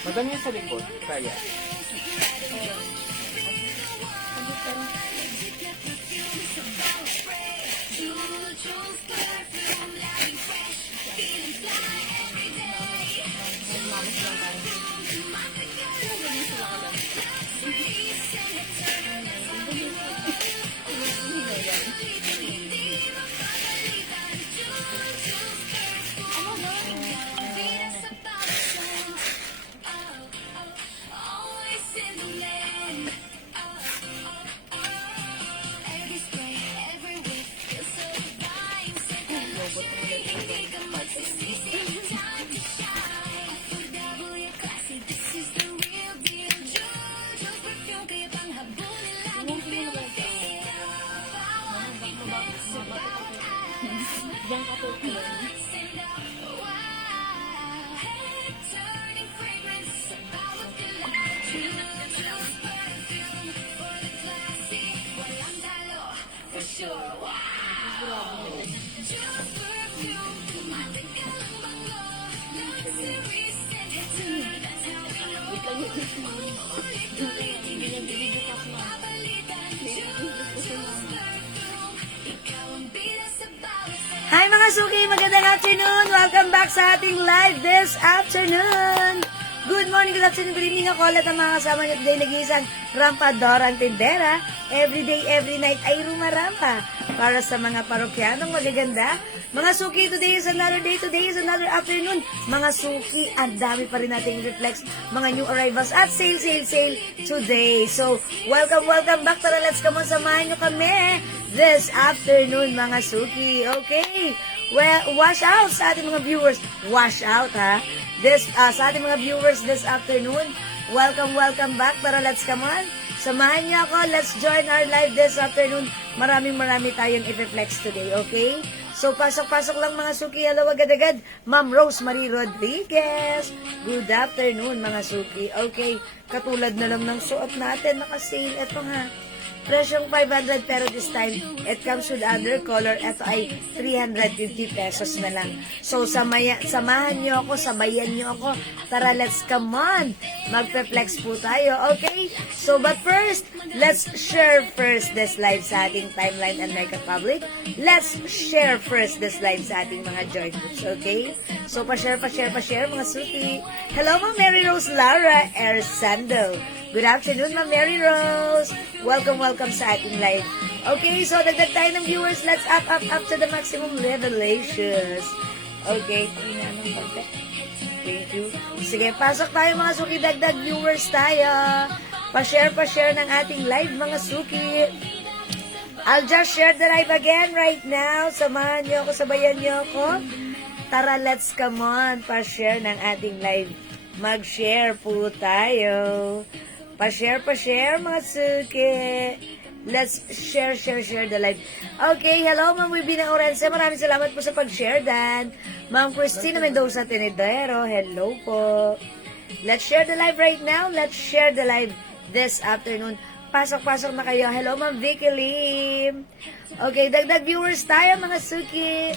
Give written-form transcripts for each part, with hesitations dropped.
Madami yan sa likod. Kaya. Diyan ka po. Hi mga suki! Magandang afternoon! Welcome back sa ating live this afternoon! Good morning, good afternoon, good evening ako lahat ng mga kasama niyo today. Nag-iisang rampadorang tindera. Every day, every night ay rumarampa. Para sa mga parokyanong magaganda. Mga suki, today is another day, today is another afternoon. Mga suki, ang dami pa rin nating reflex. Mga new arrivals at sale today. So, welcome back. Tara, let's come on, samahan niyo kami this afternoon, mga suki. Okay? Well, wash out sa ating mga viewers. Wash out, ha? Sa ating mga viewers this afternoon. Welcome back. Tara, let's come on. Samahan niyo ako. Let's join our live this afternoon. Marami tayong i-reflex today, okay? So, pasok lang mga suki. Hello, agad-agad. Ma'am Rosemary Rodriguez. Good afternoon, mga suki. Okay, katulad na lang ng suot natin. Naka-sale. Ito nga. Presyong 500 pero this time, it comes with other color. Ito ay 350 pesos na lang. So, samahan nyo ako, sabayan nyo ako. Tara, let's come on. Magpe-flex po tayo, okay? So, but first, let's share first this live sa ating timeline and Mega Public. Let's share first this live sa ating mga joy groups, okay? So, pa-share, mga suki. Hello, Ma'am Mary Rose Lara Ersando. Good afternoon, Ma'am Mary Rose. Welcome sa ating live. Okay, so dagdag tayo ng viewers. Let's up to the maximum revelations. Okay, thank you. Sige, pasok tayo mga suki. Dagdag viewers tayo. Pa-share ng ating live, mga suki. I'll just share the live again right now. Samahan niyo ako, sabayan niyo ako. Tara, let's come on. Pa-share ng ating live. Mag-share po tayo. Pa-share, mga suki. Let's share the live. Okay, hello, Ma'am Wibina Orense. Maraming salamat po sa pag-share, Dan. Ma'am Christina Mendoza Tenedero, hello po. Let's share the live right now. Let's share the live this afternoon. Pasok na kayo. Hello, Ma'am Vicky Lim. Okay, dagdag viewers tayo, mga suki.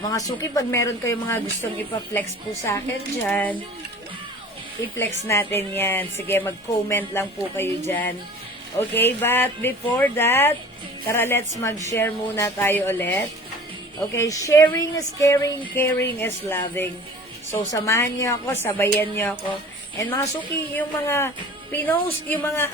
Mga suki, pag meron kayo mga gustong ipa-flex po sa akin dyan, i-flex natin yan. Sige, mag-comment lang po kayo dyan. Okay, but before that, tara, let's mag-share muna tayo ulit. Okay, sharing is caring is loving. So, samahan niyo ako, sabayan niyo ako. And mga suki, yung mga pinost, yung mga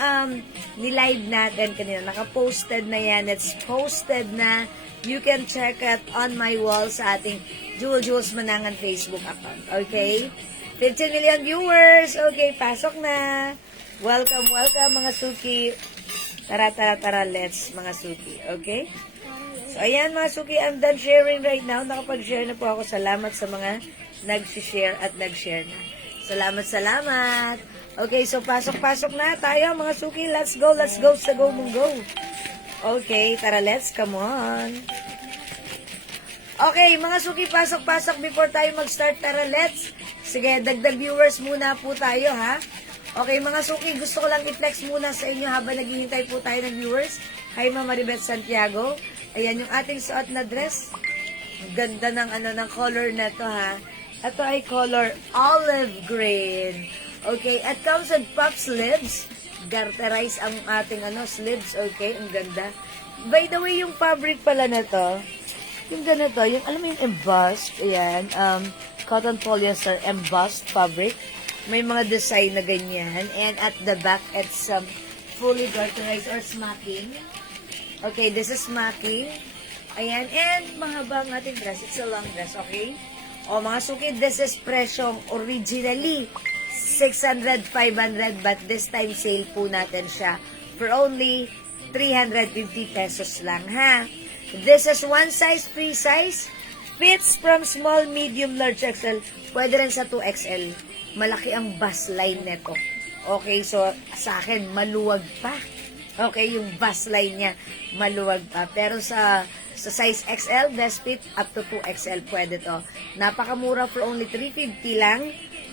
nilive natin kanina, naka-posted na yan, it's posted na. You can check it on my wall sa ating Jules Manangan Facebook account. Okay? 15 million viewers. Okay, pasok na. Welcome, mga suki. Tara, let's, mga suki. Okay? So, ayan, mga suki, I'm done sharing right now. Nakapag-share na po ako. Salamat sa mga nag-share at nag-share na. Salamat. Okay, so pasok na tayo, mga suki. Let's go, sa go mong go. Okay, tara, let's, come on. Okay, mga suki, pasok before tayo mag-start. Tara, let's. Sige, dagdag viewers muna po tayo, ha? Okay, mga suki, gusto ko lang i-flex muna sa inyo habang naghihintay po tayo ng viewers. Hi, Ma'am Maribeth Santiago. Ayan yung ating suot na dress. Ganda ng color na to, ha? Ito ay color olive green. Okay, at comes with puff sleeves. Garterize ang ating sleeves. Okay, ang ganda. By the way, yung fabric pala na to, yung ganito, yung alam mo yung embossed, ayan, cotton polyester embossed fabric. May mga design na ganyan. And at the back, it's fully garterized or smacking. Okay, this is smacking. Ayan, and mahaba ang ating dress. It's a long dress, okay? O mga suki, this is presyong originally 600, 500, but this time sale po natin siya for only 350 pesos lang, ha? This is one size, free size. Fits from small, medium, large XL. Pwede rin sa 2XL. Malaki ang bust line nito. Okay, so sa akin, maluwag pa. Okay, yung bust line niya, maluwag pa. Pero sa size XL, best fit, up to 2XL pwede to. Napakamura for only 350 lang.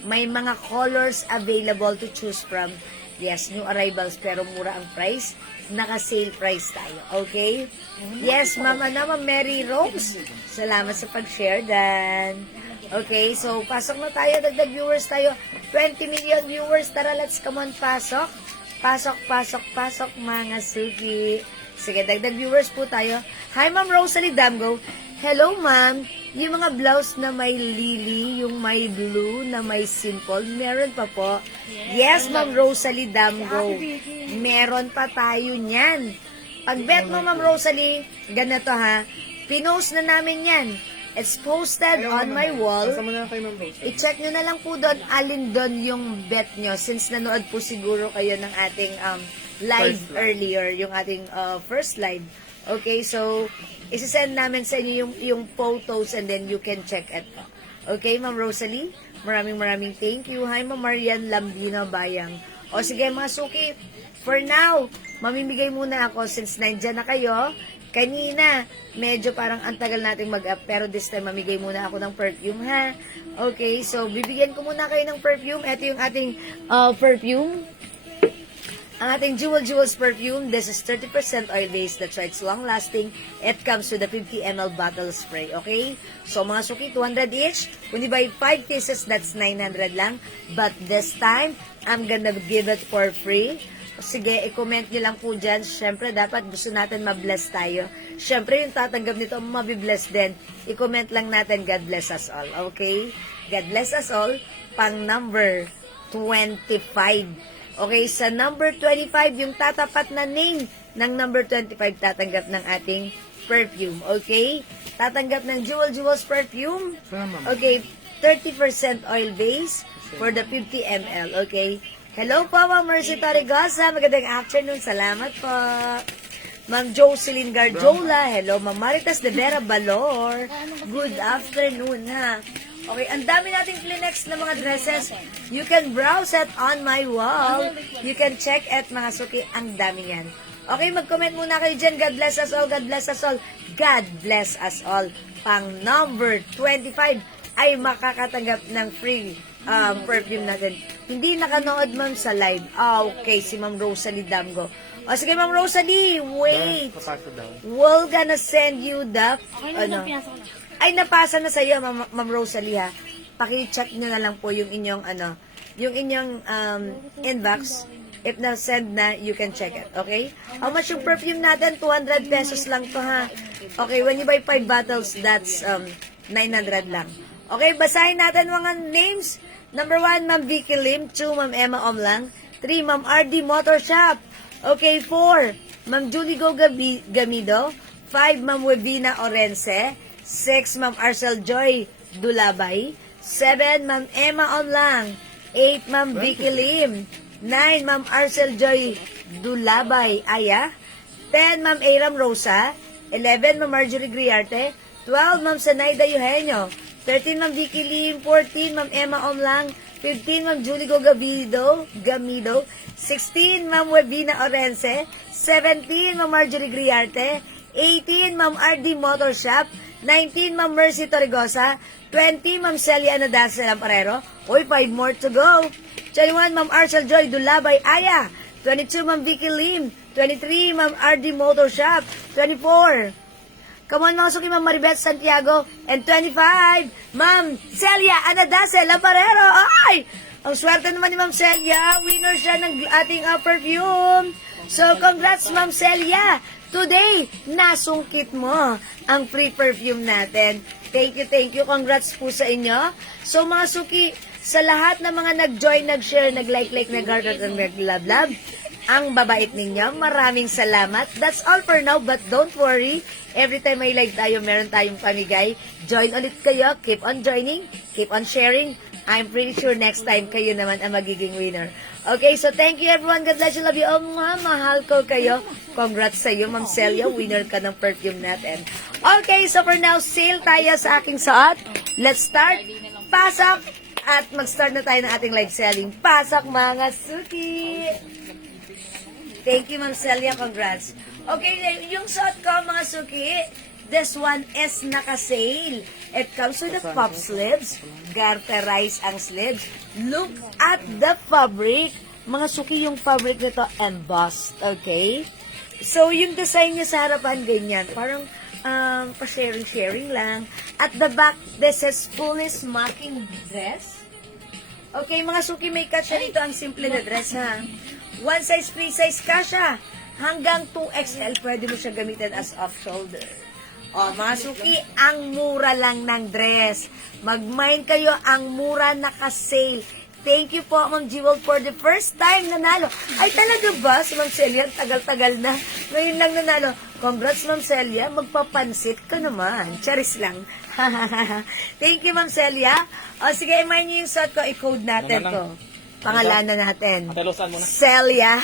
May mga colors available to choose from. Yes, new arrivals, pero mura ang price. Naka-sale price tayo. Okay? Yes, Ma'am Mary Rose. Salamat sa pag-share, Dan. Okay, so pasok na tayo. Dagdag viewers tayo. 20 million viewers. Tara, let's come on, pasok. Pasok, pasok, pasok, mga suki. Sige, dagdag viewers po tayo. Hi, Ma'am Rosalie Damgo. Hello, ma'am. Yung mga blouse na may lily, yung may blue, na may simple, meron pa po. Yes, Ma'am Rosalie Damgo. Meron pa tayo niyan. Pag bet mo, Ma'am Rosalie, ganito ha, pinost na namin yan. It's posted on my wall. I-check nyo na lang po doon, alin doon yung bet nyo, since nanood po siguro kayo ng ating live earlier, yung ating first live. Okay, so isi-send namin sa inyo yung photos and then you can check it. Okay, Ma'am Rosalie? Maraming thank you. Hi, Ma'am Marian Lambino Bayang. O sige, mga suki, for now, mamimigay muna ako since nandyan na kayo. Kanina, medyo parang antagal nating mag-up, pero this time, mamigay muna ako ng perfume, ha? Okay, so bibigyan ko muna kayo ng perfume. Ito yung ating perfume. Ang ating Jewels perfume, this is 30% oil-based. That's right, it's long-lasting. It comes with a 50 ml bottle spray, okay? So, mga suki, 200 each. When you buy 5 pieces, that's 900 lang. But this time, I'm gonna give it for free. Sige, i-comment nyo lang po dyan. Siyempre, dapat gusto natin ma-bless tayo. Siyempre, yung tatanggap nito, mabibless din. I-comment lang natin, God bless us all, okay? God bless us all, pang number 25. Okay, sa number 25, yung tatapat na name ng number 25, tatanggap ng ating perfume. Okay? Tatanggap ng Jewels perfume. Okay, 30% oil base for the 50 ml. Okay? Hello po, Ma'am Mercy Torregosa. Magandang afternoon. Salamat po. Ma'am Jocelyn Garjola. Hello, Ma'am Maritas de Vera Balor. Good afternoon, ha? Okay, ang dami nating Kleenex na mga dresses. You can browse it on my wall. You can check it, mga suki. Ang dami yan. Okay, mag-comment muna kayo dyan. God bless us all. God bless us all. God bless us all. Pang number 25 ay makakatanggap ng free perfume natin. Hindi nakanood, ma'am, sa live. Okay, si Ma'am Rosalie Damgo. O, sige, Ma'am Rosalie, wait. We're gonna send you the, ay, napasa na sa iyo, Ma'am Rosalie, ha. Paki-check nyo na lang po yung inyong, yung inyong inbox. If na-send na, you can check it, okay? How much yung perfume natin? 200 pesos lang to, ha. Okay, when you buy 5 bottles, that's 900 lang. Okay, basahin natin mga names. Number 1, Ma'am Vicky Lim. 2, Ma'am Emma Omlang. 3, Ma'am RD Motor Shop. Okay, 4, Ma'am Julie Go Gamido. 5, Ma'am Webina Orense. 6, Ma'am Arcel Joy Dulabay. 7, Ma'am Emma Omlang. 8, Ma'am Vicky Lim. 9, Ma'am Arcel Joy Dulabay Aya. 10, Ma'am Aram Rosa. 11, Ma'am Marjorie Griarte. 12, Ma'am Sanaida Eugenio. 13, Ma'am Vicky Lim. 14, Ma'am Emma Omlang. 15, Ma'am Julie Go Gamido. 16, Ma'am Webina Orense. 17, Ma'am Marjorie Griarte. 18, Ma'am RD Motor Shop. 19, Ma'am Mercy Torregosa. 20, Ma'am Celia Anadasa Lamparero. Uy, 5 more to go. 21, Ma'am Arcel Joy Dulabay Aya. 22, Ma'am Vicky Lim. 23, Ma'am RD Motor Shop. 24, Come on, mga suki, Ma'am Maribeth Santiago. And 25, Ma'am Celia Anadase Laparero. Ay! Ang swerte naman ni Ma'am Celia. Winner siya ng ating perfume. So, congrats, Ma'am Celia. Today, nasungkit mo ang free perfume natin. Thank you. Congrats po sa inyo. So, mga suki, sa lahat ng mga nag-join, nag-share, nag-like, nag-heart, at nag-love, ang babait ninyo. Maraming salamat. That's all for now, but don't worry. Every time may live tayo, meron tayong pamigay. Join ulit kayo. Keep on joining. Keep on sharing. I'm pretty sure next time kayo naman ang magiging winner. Okay, so thank you everyone. God bless you. Love you. Oh, mahal ko kayo. Congrats sa iyo, Ma'am Celia. Winner ka ng perfume natin. Okay, so for now, sale tayo sa aking suot. Let's start. Pasok. At mag-start na tayo ng ating live selling. Pasok, mga suki. Thank you, Ma'am Celia. Congrats. Okay, yung suot ko, mga suki, this one is naka-sale. It comes with the puff sleeves. Garterized ang sleeves. Look at the fabric. Mga suki, yung fabric nito embossed. Okay? So, yung design niya sa harapan, ganyan. Parang pa-sharing lang. At the back, this is fully smocking dress. Okay, mga suki, may cut siya dito. Ang simple na dress, ha? One size, free size ka siya. Hanggang 2XL, pwede mo siya gamitin as off-shoulder. O, mga suki, ang mura lang ng dress. Mag-mind kayo, ang mura naka-sale. Thank you po, Ma'am Jewel, for the first time nanalo. Ay, talaga ba? Si Ma'am Celia, tagal-tagal na. Ngayon lang nanalo. Congrats, Ma'am Celia. Magpapansit ka naman. Charis lang. Thank you, Ma'am Celia. O, sige, i-mind niyo yung suot ko. I-code natin to. Pangalanan natin. Celia.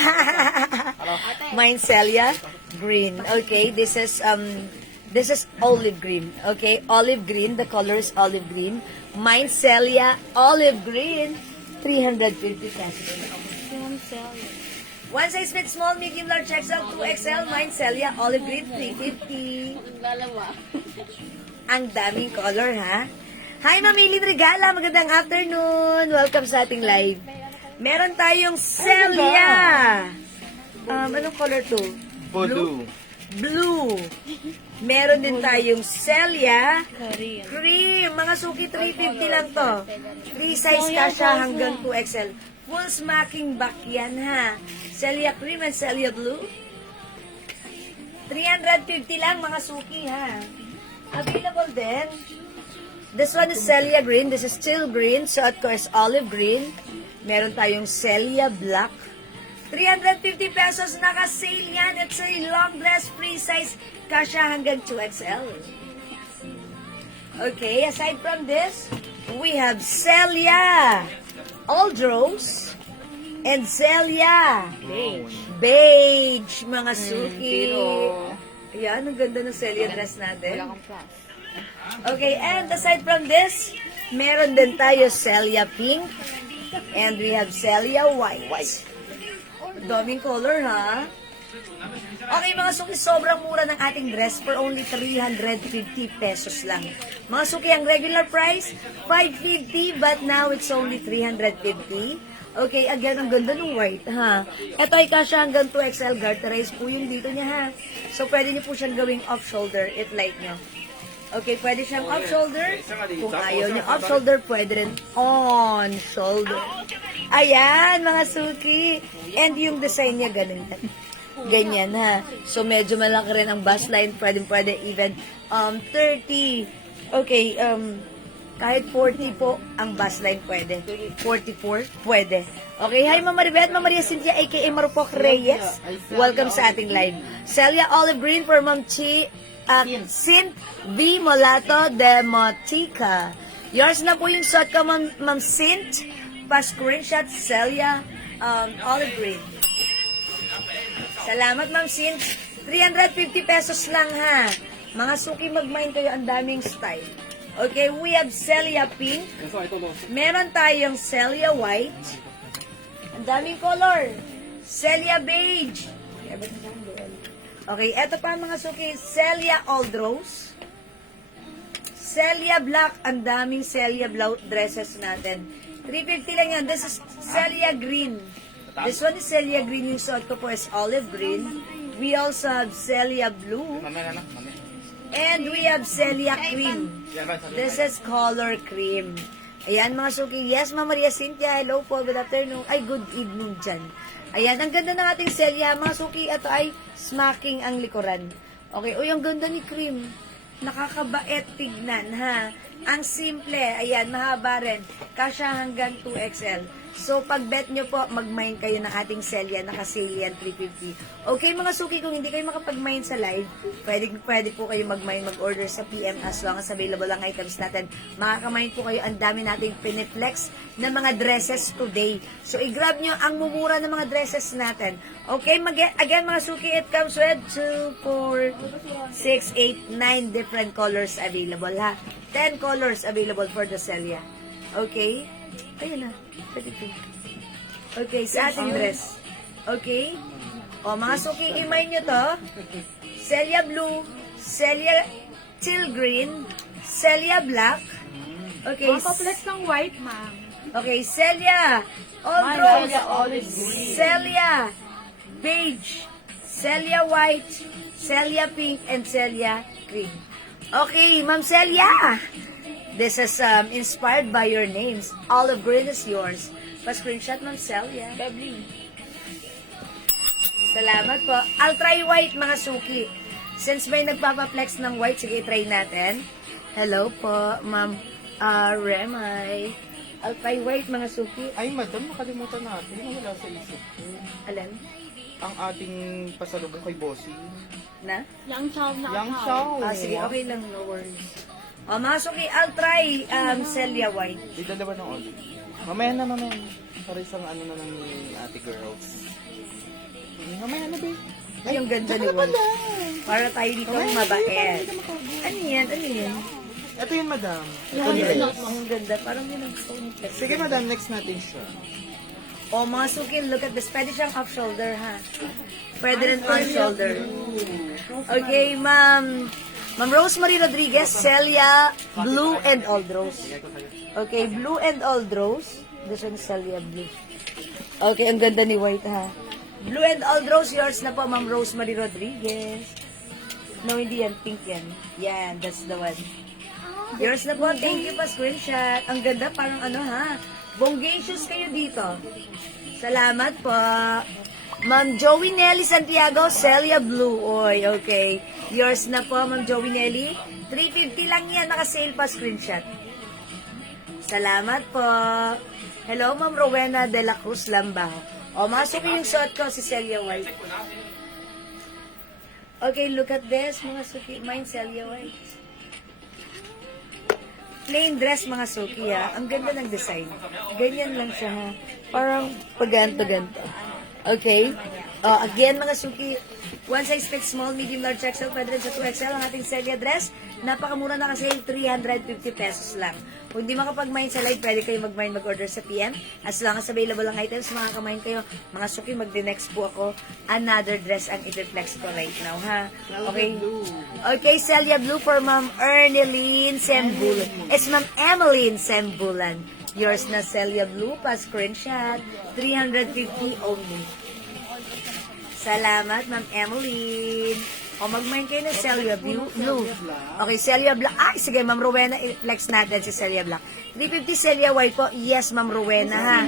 Mine Celia. Green. Okay, this is olive green. Okay, olive green. The color is olive green. Mine Celia. Olive green. 350 pesos. One size fit small, medium, large, XL, 2XL. Mine Celia. Olive green. 350. Ang daming color, ha? Hi, Ma'am Eileen Regala. Magandang afternoon. Welcome sa ating live. Meron tayong Celia. Anong color to? Blue. Meron din tayong Celia. Cream. Mga suki, 350 lang to. Free size ka siya hanggang 2XL. Full smacking back yan, ha? Celia Cream and Celia Blue. 350 lang, mga suki, ha? Available din. This one is Celia Green. This is still green. Suot ko is olive green. Meron tayong Celia Black. 350 pesos. Naka-sale yan. It's a long dress. Free size. Kasha hanggang 2XL. Okay. Aside from this, we have Celia Aldros and Celia Beige. Mga suki. Ayan. Ang ganda ng Celia dress natin. Okay, and aside from this, meron din tayo Celia Pink, and we have Celia White. Daming color, ha? Okay, mga suki, sobrang mura ng ating dress for only 350 pesos lang. Mga suki, ang regular price, 550, but now it's only 350. Okay, again, ang ganda ng white, ha? Ito ay kasya hanggang 2XL, garterized po yung dito niya, ha? So, pwede niyo po siyang gawing off-shoulder if like niyo. Okay, pwede siyang off-shoulder. Kung ayaw niya off-shoulder, pwede rin on-shoulder. Ayan, mga suki. And yung design niya, ganyan, ha. So, medyo malaki rin ang bust line. Pwede even 30. Okay, kahit 40 po ang bust line pwede. 44, pwede. Okay, hi Ma'am Maribeth, Ma'am Maria Cynthia, aka Marupok Reyes. Welcome sa ating live. Celia Olive Green for Ma'am Chi. Sint V. Molato de Motica. Yours na po yung suot ko, Ma'am Sint. Pa-screenshot, Celia Olive Green. Salamat, Ma'am Sint. 350 pesos lang, ha? Mga suki, mag-mind kayo. Ang daming style. Okay, we have Celia Pink. Meron tayong Celia White. Ang daming color. Celia Beige. Okay, eto pa mga suki, Celia Aldros. Celia Black, ang daming Celia dresses natin. 350 lang yan. This is Celia Green. This one is Celia Green. Yung suot ko po is olive green. We also have Celia Blue. And we have Celia Cream. This is color cream. Ayan mga suki. Yes, Ma'am Maria Cynthia. Hello po. Good afternoon. Ay, good evening dyan. Ayan, ang ganda ng ating Celia. Mga suki, ito ay smacking ang likuran. Okay, uy, ang ganda ni Cream. Nakakabait tignan, ha? Ang simple. Ayan, mahaba rin. Kasya hanggang 2XL. So, pag bet nyo po, mag-mine kayo ng ating Celia, naka-sale yan, 350. Okay, mga suki, kung hindi kayo makapag-mine sa live, pwede po kayo mag-mine, mag-order sa PM as long as available ang items natin. Makaka-mine po kayo, ang dami nating piniflex na mga dresses today. So, i-grab nyo ang mumura ng mga dresses natin. Okay, again, mga suki, it comes with 2, 4, 6, 8, 9 different colors available, ha? 10 colors available for the Celia. Okay? Ayun na. 32. Okay, sa ating dress. Okay? O, mga suki, imay nyo to. Celia Blue, Celia Teal Green, Celia Black. Okay. Complex ng white, ma'am. Okay, Celia All Rose, Celia Beige, Celia White, Celia Pink, and Celia Cream. Okay, Ma'am Celia. This is inspired by your names. Olive green is yours. Pa-screenshot, Ma'am Celia. Lovely. Salamat po. I'll try white, mga suki. Since may nagpapaplex ng white, sige, try natin. Hello po, Ma'am Remay. I'll try white, mga suki. Ay, madam, nakalimutan natin. Wala sa isip ko. Alam? Ang ating pasalubong kay Bossy. Na? Yang chow na Yang Chow. Sige, okay lang, no worries. O, mga suki, I'll try Celia White. Di dalawa ng olive. Mamaya na. Para isang ano na lang ni ate girls. Mamaya na, babe. Ay, yung ganda ni Juan. Para tayo dito mabait. Ano yan? Ano yan? Ito yun, madam. Ang ganda. Parang yun ang gusto ko ni Flex. Sige, madam. Next natin siya. O, mga suki, look at this. Pwede siyang off-shoulder, ha? Pwede rin on-shoulder. Okay, Ma'am Rosemary Rodriguez, Celia Blue and Old Rose. Okay, Blue and Old Rose. This one is Celia Blue. Okay, ang ganda ni White, ha? Blue and Old Rose, yours na po, Ma'am Rosemary Rodriguez. No, hindi yan. Pink yan. Yan, that's the one. Yours na po. Thank you pa, screenshot. Ang ganda, parang ano, ha? Bonggacious kayo dito. Salamat po. Ma'am Joey Nelly Santiago, Celia Blue. Oy, okay. Yours na po, Ma'am Joey Nelly. 350 lang yan, naka-sale pa, screenshot. Salamat po. Hello, Ma'am Rowena de la Cruz Lambao. O, masok yung suot ko, si Celia White. Okay, look at this, mga suki. Mine, Celia White. Plain dress, mga suki, ha. Ang ganda ng design. Ganyan lang siya, ha. Parang paganto-ganto. Okay? Again, mga suki, one size fits small, medium, large, XL, pwede rin sa 2XL ang ating Celia dress. Napakamura na kasi 350 pesos lang. Kung di makapag-mine sa live, pwede kayo mag-mine, mag-order sa PM. As long as available ang items, makaka-mine kayo. Mga suki, mag-next po ako. Another dress ang i-flex ko right now, ha? Okay? Okay, Celia Blue for Ma'am Erneline Sembulan. It's Ma'am Emeline Sembulan. Yours na Celia Blue, pa-screenshot. 350 only. Salamat, Ma'am Emeline. O, mag-mine kayo ng Celia Blue. Okay, Celia Black. Ay, sige, Ma'am Rowena, i-flex natin si Celia Black. 350 Celia White po. Yes, Ma'am Rowena, ha?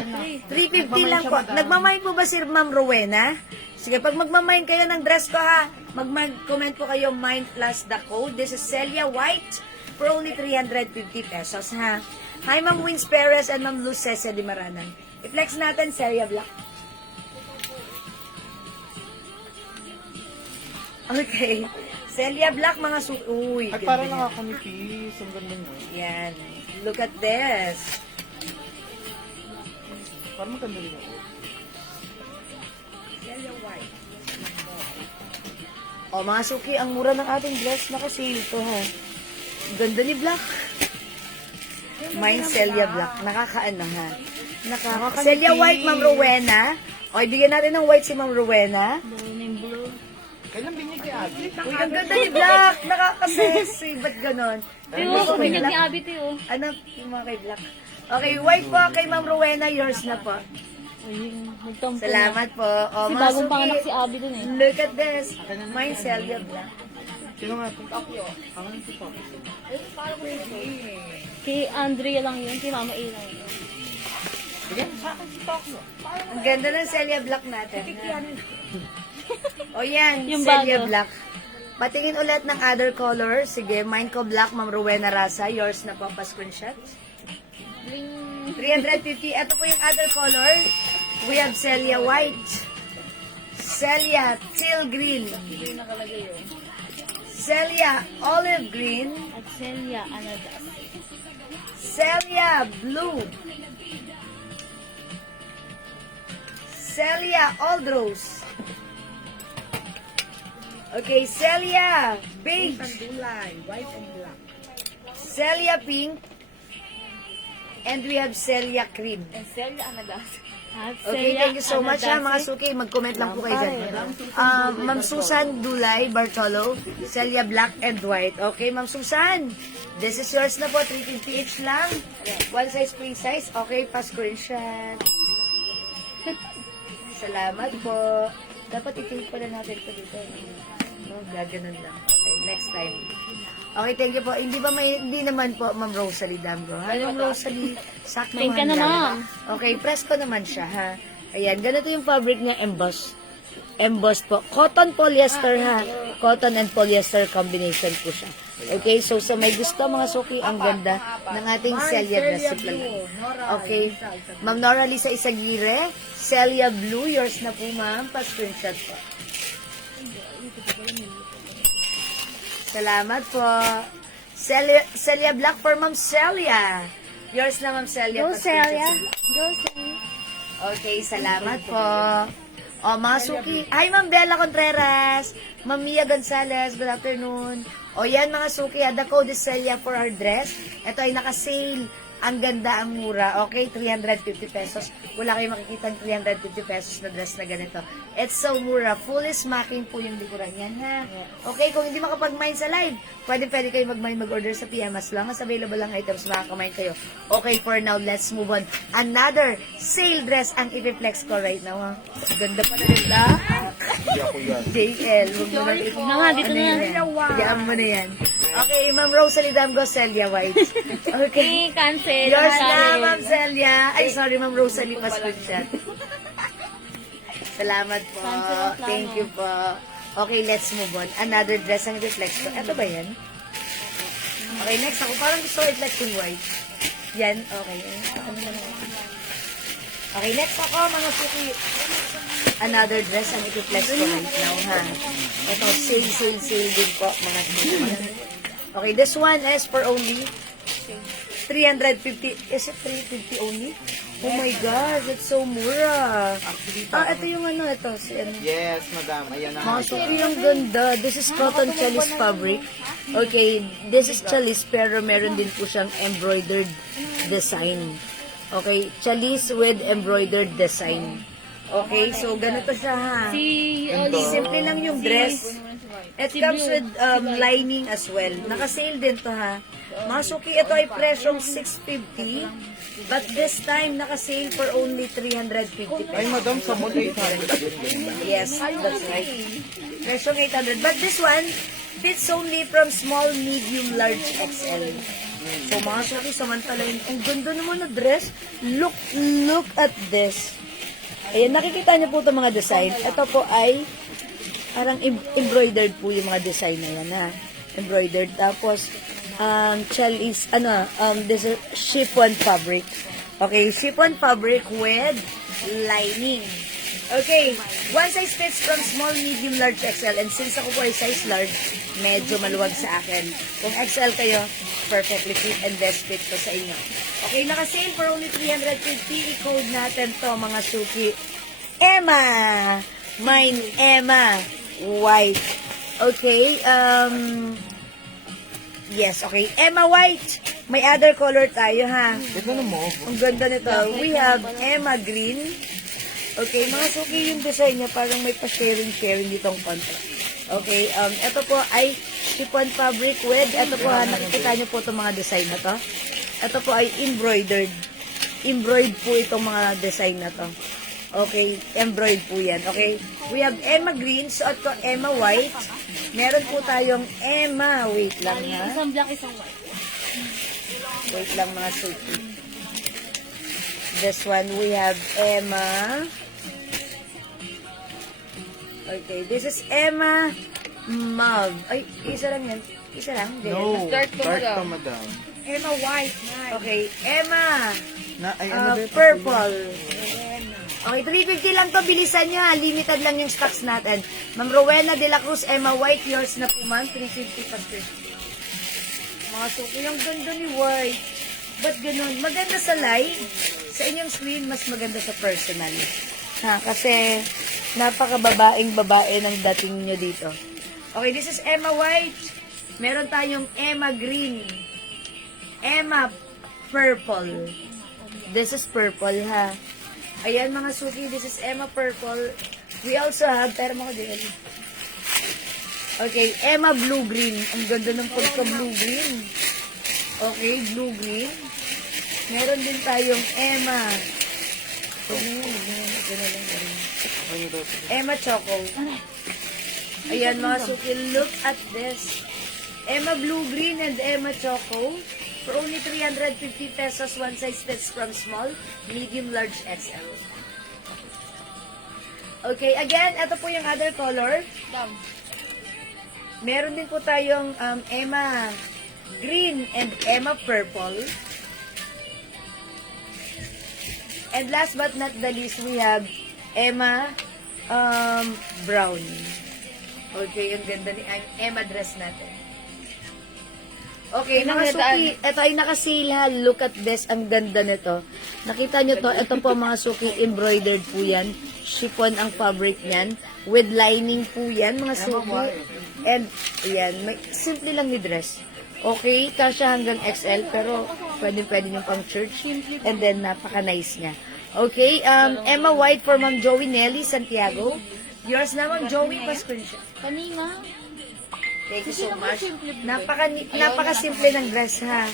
350 lang po. Nagmamine po ba si Ma'am Rowena? Sige, pag magmamine kayo ng dress ko, ha? Mag-comment po kayo, mine plus the code. This is Celia White for only 350 pesos, ha? Hi, Ma'am Wins Perez and Ma'am Luz Cecia Di Maranan. I-flex natin, Celia Black. Okay. Celia Black, mga Uy, At ganda parang niya. nakakanipis. Ang ganda niya. Yan. Look at this. Parang maganda rin ako. Celia White. O, mga suki, ang mura ng ating dress. Naka-sale to, ha? Ganda ni Black. Mine, Celia Black. Nakakaano, ha? Celia White, Ma'am Rowena. O, ibigyan natin ng white si Ma'am Rowena. Blue. Kailan binigay kay Abby? Uy, ang ganda ni Black. Nakaka-sexy. Ba't ganon? Pero binyag ni Abby to, oh. Ano? Yung mga kay Black. Okay, white po kay Ma'am Rowena. Yours na po. Nagtampo na. Salamat po. O, Kasi mga bagong suki, panganak si Abby dun, eh. look at this. Mine, Celia Black. Sino nga? Ang si Papa. Kay Andrea lang yun, kay Mama A lang yun. Bigyan sa akin si Tokyo. Ang ganda ng Celia Black natin. O yan, Yung Celia bago. Black. Patingin ulit ng other color. Sige, mine ko black, Ma'am Rowena Rasa. Yours na po, pa-screenshot. 350. Ito po yung other color. We have Celia White. Celia Teal Green. Celia Olive Green. At Celia Anadas. Celia Blue. Celia Old Rose. Okay, Celia Beige. White and black. Celia Pink. And we have Celia Cream. At Okay, Celia thank you so much ha, mga Anadase. suki. Mag-comment lang po kayo dyan. Ma'am Susan Dulay Bartolo, Celia Black and White. Okay, Ma'am Susan, this is yours na po. 350 each lang. One size, free size. Okay, pa-screenshot. Salamat po. Dapat itinip pala natin ito dito. No, gaganon lang. Okay, next time. Okay, thank you po. Hindi naman po, Ma'am Rosalie Damgo. Ha, Ma'am Rosalie, saktuhan Main ka na, lang. ma'am. Okay, presko naman siya, ha. Ayan, ganito yung fabric niya, embossed. Embossed po. Cotton polyester, ha. Cotton and polyester combination po siya. Okay, so sa may gusto, mga suki, ang ganda ng ating Celia dress. Okay. Ma'am Nora Lisa Isagire, Celia Blue, yours na po, ma'am. Pa-screenshot po. Salamat po. Celia Black for Ma'am Celia. Yours na, Ma'am Celia. Go, Pa-screenshot Celia. sa- Go, Celia. Okay, salamat po. O, mga suki. Hi, Ma'am Bella Contreras. Ma'am Mia Gonzalez, good afternoon. O, yan mga suki. The code is Celia for our dress. Ito ay naka-sale. Ang ganda, ang mura. Okay, 350 pesos. Wala kayong makikita 350 pesos na dress na ganito. It's so mura. Fully smacking po yung likuran yan, ha? Okay, kung hindi makapag-mine sa live, pwede kayo mag-order sa PM. As long as available lang items, makaka-mine kayo. Okay, for now, let's move on. Another sale dress ang i-reflex ko right now, ha? Ganda pa na rin, Hindi ako yan. JL, huwag mo lang Na nga, dito ano na. yan? Hayaan mo na yan. Okay, Ma'am Rosalie Damgo, Celia White. Okay. Cancel. Yours na, Cancel. Ma'am Celia. Ay, sorry, Ma'am Rosalie, pa-screenshot. Salamat po. Cancel ang plano. Thank you po. Okay, let's move on. Another dress ang reflex ko. Ito ba yan? Okay, next ako. Parang gusto ko i-flex yung white. Yan, okay. Ano na lang. Okay, next ako, mga suki. Another dress ang i-flex ko right now, ha? Ito, sale din po, mga suki. Okay, this one is for only 350. Is it 350 only? Oh my God, it's so mura. Ito yung ano, ito. Si, ano. Yes, madam. Ayan na. Mga suki, ang ganda. This is cotton chalice fabric. Okay, this is chalice pero meron din po siyang embroidered design. Okay, chalice with embroidered design. Okay, so ganito siya, ha. Si Simple lang yung dress. It comes with lining as well. Naka-sale din to, ha. Mga suki, ito ay presyong 650. But this time, naka-sale for only 350 Ay, pesos. madam, sa mall 800 din. Ganun. Yes, that's right. Presyong 800. But this one, fits only from small, medium, large, XL. So, mga suki, samantalain. Ang ganda naman na dress. Look at this. Ayan, nakikita niyo po itong mga design. Ito po ay parang embroidered po yung mga design na yan, ha. Embroidered. Tapos, chalice, this is chiffon fabric. Okay, chiffon fabric with lining. Okay, one size fits from small, medium, large, XL. And since ako po ay size large, medyo maluwag sa akin. Kung XL kayo, perfectly fit and best fit to sa inyo. Okay, naka-sale for only 350. I-code natin to, mga suki. Emma! Mine, Emma. White. Okay, yes, okay. Emma White. May other color tayo, ha? Ito na mo. Ang ganda nito. We have Emma Green. Okay, mga suki yung design niya, parang may pa-sharing ditong konti. Okay, ito po ay chiffon fabric with, ito po ha, nakikita niyo po itong mga design na to. Ito po ay embroidered. Embroidered po itong mga design na to. Okay, embroidered po yan. Okay, we have Emma Green, suot ko Emma White. Meron po tayong Emma. Wait lang ha. Isang black, isang white. Wait lang mga suki. This one we have Emma. Okay, this is Emma Mauve. Ay, isa lang yan. Isa lang. Hindi. No, Dark to madam. Emma White. Nice. Okay, Emma. Ay, ano ba yung Purple. Okay, 350 lang to. Bilisan nyo ha. Limited lang yung stocks natin. Ma'am Rowena de la Cruz, Emma White. Yours na po ma'am. 350 pa sir. Mga suki, yung ganda ni White. Ba't ganun? Maganda sa live. Sa inyong screen, mas maganda sa personal. Ha, kasi napakababaeng babae ng dating nyo dito. Okay, this is Emma White. Meron tayong Emma Green. Emma Purple. This is purple, ha. Ayan, mga suki. This is Emma Purple. We also have, pero mga din. Okay, Emma Blue Green. Ang ganda ng pagka-blue green. Okay, blue green. Meron din tayong Emma. Emma Choco. Ayan, mga suki. Look at this. Emma Blue Green and Emma Choco. For only 350 pesos, one size fits from small, medium, large, XL. Okay, again, ito po yung other color. Meron din po tayong Emma Green and Emma Purple. And last but not the least, we have Emma Brown. Okay, yung ganda ni Emma dress natin. Okay, mga suki, ito ay nakasale ha. Look at this, ang ganda nito. Nakita nyo to, ito po mga suki, embroidered po yan. Chiffon ang fabric niyan. With lining po yan, mga suki. And, ayan, may, simple lang ni dress. Okay, kasya hanggang XL, pero pwede nyo pang church. And then, napaka-nice niya. Okay, Emma White for Ma'am Joey Nelly Santiago. Yours na, Ma'am Joey, pa-screenshot. Kanina. Thank you so much. Napaka-simple ng dress, ha?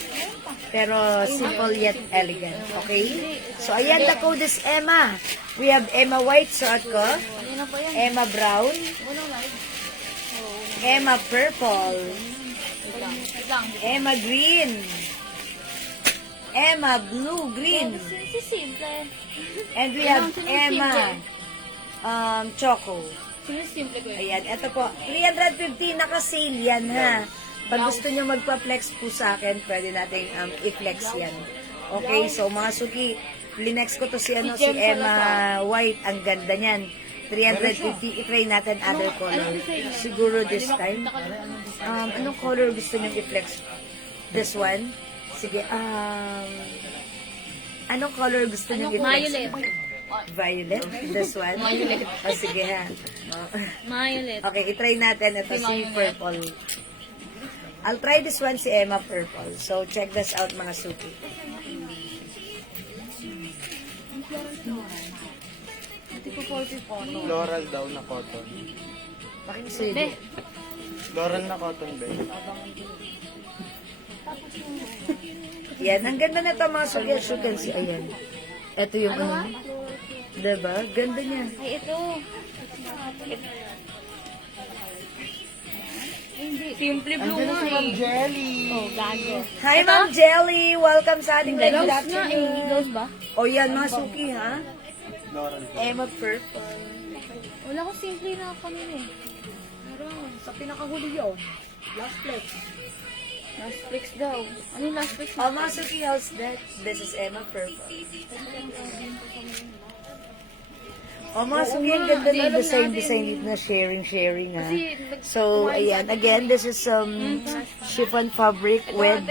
Pero simple yet elegant. Okay? So, ayan, the code is Emma. We have Emma White, suot ko. Kanina pa yan. Emma Brown. Walang light. Emma Purple. Wait lang. Emma Green. Emma Blue Green. Simple. And we have Emma Choco. Simple ko yun. Ayan, eto po. 350 naka-sale yan, ha? Pag gusto nyo magpa-flex po sa akin, pwede nating i-flex yan. Okay, so mga suki, linex ko to si Emma White. Ang ganda niyan. 350, i-try natin other color. Siguro this time. Anong color gusto nyo i-flex? This one? Sige, anong color gusto nyo i-flex? Violet. This one? Violet. Oh, sige ha. Violet. Okay, itry natin. Ito si Purple. I'll try this one si Emma Purple. So, check this out mga suki. Floral daw na cotton. Pakisuyo. Floral na cotton, be. Yan, ang ganda na ito mga suki. As you can see, ayan. Ito yung ano. Diba? Ganda niya. Ay, ito. Simple blue Andiyan na si Ma'am Jelly. Oh, gago. Hi, Ma'am Jelly! Welcome sa ating live Gloves nga eh. afternoon. Gloves ba? O yan, mga suki, ha? Floral. Emma Purple. Wala ko simple na kanina eh. Meron. Sa pinakahuli yun. Last flex. Last flex daw. Ano yung last flex? Oh, mga suki, how's that? This is Emma Purple. Oh, mga suki, ang ganda ng design dito na sharing, ha? So, ayan. Again, this is chiffon fabric with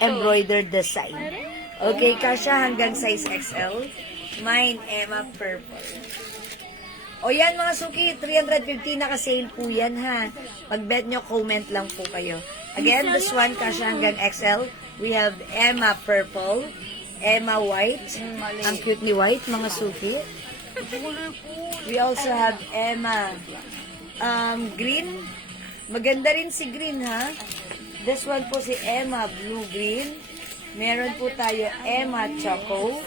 embroidered design. Okay, kasha hanggang size XL. Mine, Emma Purple. O yan mga suki, 350 naka-sale po yan ha. Pag-bet nyo, comment lang po kayo. Again, this one, kasha hanggang XL. We have Emma Purple, Emma White. Ang cute ni White, mga suki. We also have Emma Green. Maganda rin si Green ha. This one po si Emma Blue Green. Meron po tayo Emma Choco.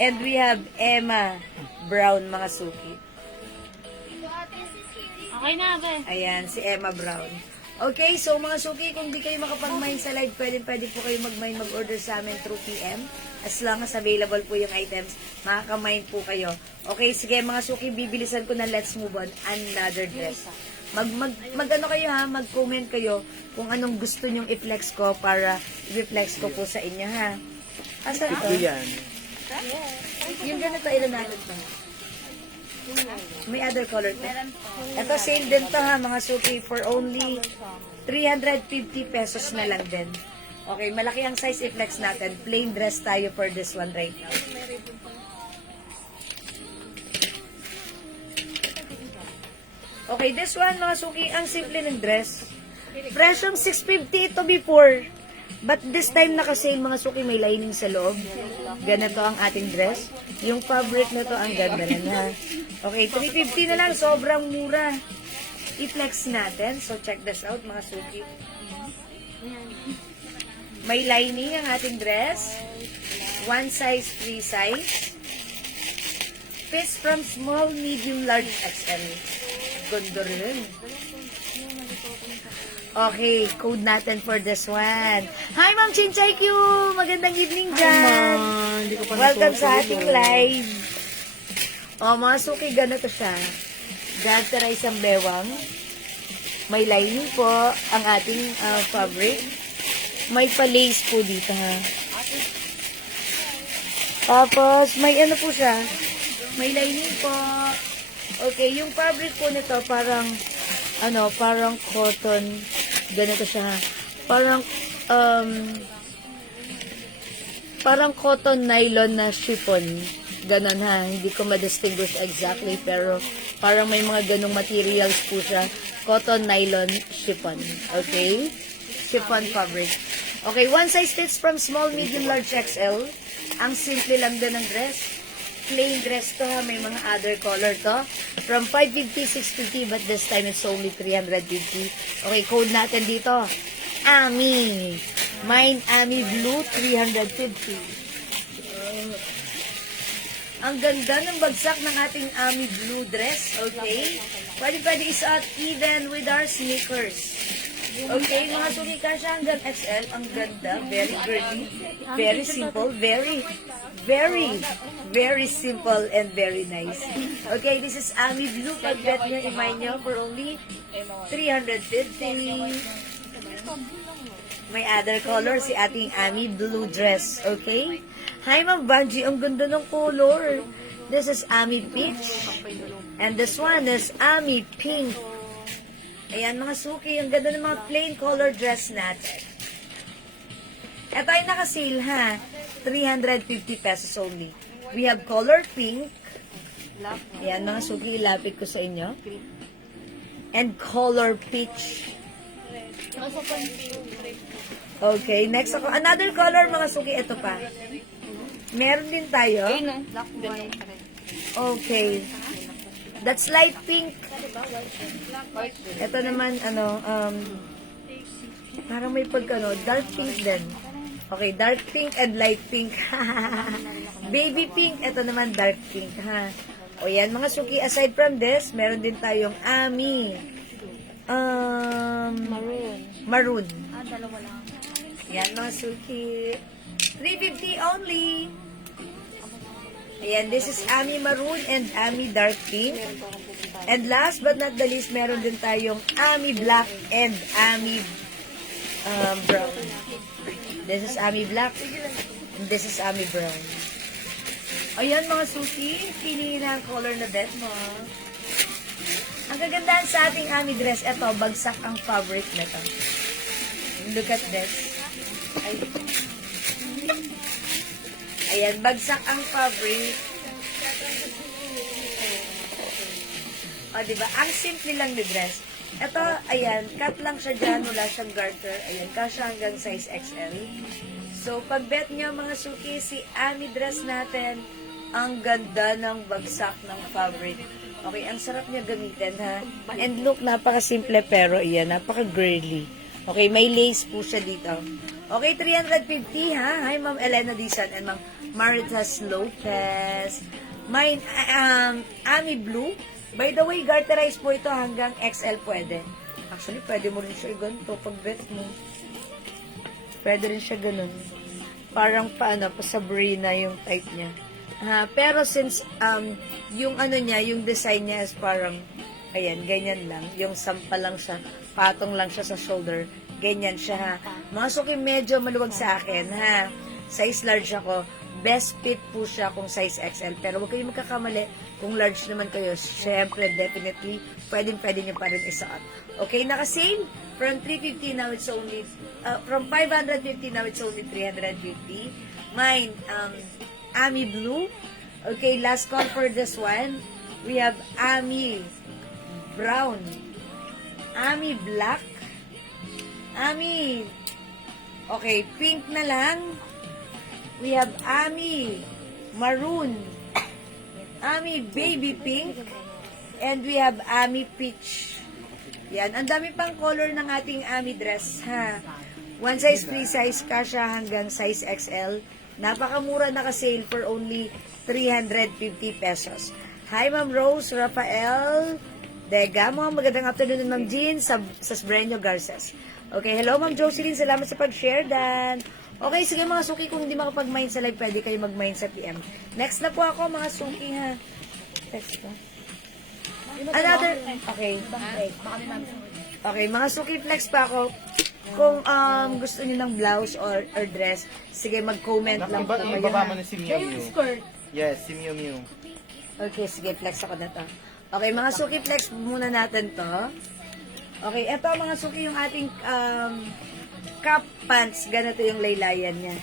And we have Emma Brown, mga suki. Okay na, be. Ayan, si Emma Brown. Okay, so mga suki, kung di kayo makapag-mine sa live, pwede po kayo mag-mine, mag-order sa amin through PM. As long as available po yung items, makaka-mine po kayo. Okay, sige mga suki, bibilisan ko na let's move on. Another dress. Mag-ano kayo ha, mag-comment kayo kung anong gusto nyong i-flex ko para i-flex ko po sa inyo ha. Asan Ito ito? yan. Yung ganito, ilan natin to? May other color to? Ito, same din to ha, mga suki, for only 350 pesos na lang din. Okay, malaki ang size i-flex natin. Plain dress tayo for this one right now. Okay, this one, mga suki, ang simple ng dress. Presyong 650 ito before. But this time naka-sale, mga suki, may lining sa loob. Ganito ang ating dress. Yung fabric na to, ang ganda na. Okay, 350 na lang. Sobrang mura. I-flex natin. So, check this out, mga suki. May lining ang ating dress. One size, free size. Fits from small, medium, large, XL. Ganda rin. Okay, code natin for this one. Hi, Ma'am Chinchay Q! Magandang evening dyan. Hindi ko pa Welcome sa nasusunod. ating live. O, mga suki, ganito siya. Characterize ang bewang. May lining po ang ating fabric. May pa-lace po dito, ha. Tapos, may ano po siya. May lining po. Okay, yung fabric po nito parang parang cotton. Ganito siya, ha. Parang cotton nylon na chiffon. Ganon, ha. Hindi ko ma-distinguish exactly, pero parang may mga ganong materials po siya. Cotton nylon chiffon. Okay? Chiffon fabric. Okay, one size fits from small, medium, large, XL. Ang simple lang din ng dress. Plain dress to, ha. May mga other color to. From 550, 650, but this time it's only 350. Okay, code natin dito. AMI. Mine AMI Blue 350. Ang ganda ng bagsak ng ating AMI Blue dress. Okay? Pwede isuot even with our sneakers. Okay, mga sumika siya hanggang XL. Ang ganda. Very girly. Very simple. Very simple and very nice. Okay, this is Ami Blue. Pag-bet nyo, i-mine nyo for only 350. May other color, si ating Ami Blue dress. Okay? Hi, Ma'am Banji. Ang ganda ng color. This is Ami Peach. And this one is Ami Pink. Ayan, mga suki. Ang ganda ng mga plain color dress natin. Ito ay naka-sale, ha? 350 pesos only. We have color pink. Ayan, mga suki, ilapit ko sa inyo. And color peach. Okay, next ako. Another color, mga suki, ito pa. Meron din tayo. Okay. That's light pink. Ito naman, parang may dark pink din. Okay, dark pink and light pink. Baby pink, ito naman dark pink, ha. O yan, mga suki, aside from this, meron din tayong Ami. Maroon. Dalawa lang. Yan, mga suki. 350 only. Ayan, this is Ami Maroon and Ami Dark Pink. And last but not the least, meron din tayong Ami Black and Ami Brown. This is Ami Black and this is Ami Brown. Ayan, mga suki, pili na ang color na bet mo. Ang kagandahan sa ating Ami dress, eto, bagsak ang fabric na to. Look at this. Ayan, bagsak ang fabric. O, diba? Ang simple lang ni dress. Ito, ayan, cut lang siya dyan, wala siyang garter. Ayan, kasya hanggang size XL. So, pag bet nyo, mga suki, si Ami dress natin, ang ganda ng bagsak ng fabric. Okay, ang sarap niya gamitin, ha? And look, napaka-simple, pero iyan, napaka-girly. Okay, may lace po siya dito. Okay, 350, ha? Hi, Ma'am Elena Dizon and Ma'am Maritas Lopez. May Ami Blue. By the way, garterize po ito hanggang XL pwede. Actually, pwede mo rin siya ganito pag bet mo. Pwede rin siya ganun. Parang paano, pa Sabrina yung type niya. Pero since yung ano niya, yung design niya is parang, ayan, ganyan lang. Yung sampa lang siya, patong lang siya sa shoulder. Ganyan siya ha. Mga suki, medyo maluwag sa akin ha. Size large ako. Best fit po siya kung size XL. Pero huwag kayong magkakamali. Kung large naman kayo, syempre, definitely, pwede nyo pa rin isuot. Okay, naka-sale. From 350 now, it's only, from 550 now, it's only 350. Mine, Ami Blue. Okay, last call for this one. We have Ami Brown. Ami Black. Ami, okay, pink na lang. We have Ami Maroon, Ami Baby Pink, and we have Ami Peach. Yan, ang dami pang color ng ating Ami dress, ha. One size, free size, kasha hanggang size XL. Napakamura naka-sale for only 350 pesos. Hi, Ma'am Rose, Rafael, Degamo, magandang afternoon, Ma'am Jean, sa Sbreño Garces. Okay, hello, Ma'am Jocelyn, salamat sa pag-share, Dan. Okay, sige mga suki, kung hindi makapag-mine sa live, pwede kayo mag-mine sa PM. Next na po ako, mga suki, ha. Text ko. Another, okay. Okay, mga suki, flex pa ako. Kung gusto niyo ng blouse or dress, sige, mag-comment lang po kayo, Ibaba mo ha. na si Miu Miu. Yes, si Miu Miu. Okay, sige, flex ako na to. Okay, mga suki, flex muna natin to. Okay, eto mga suki, yung ating cup pants, ganito yung laylayan niya.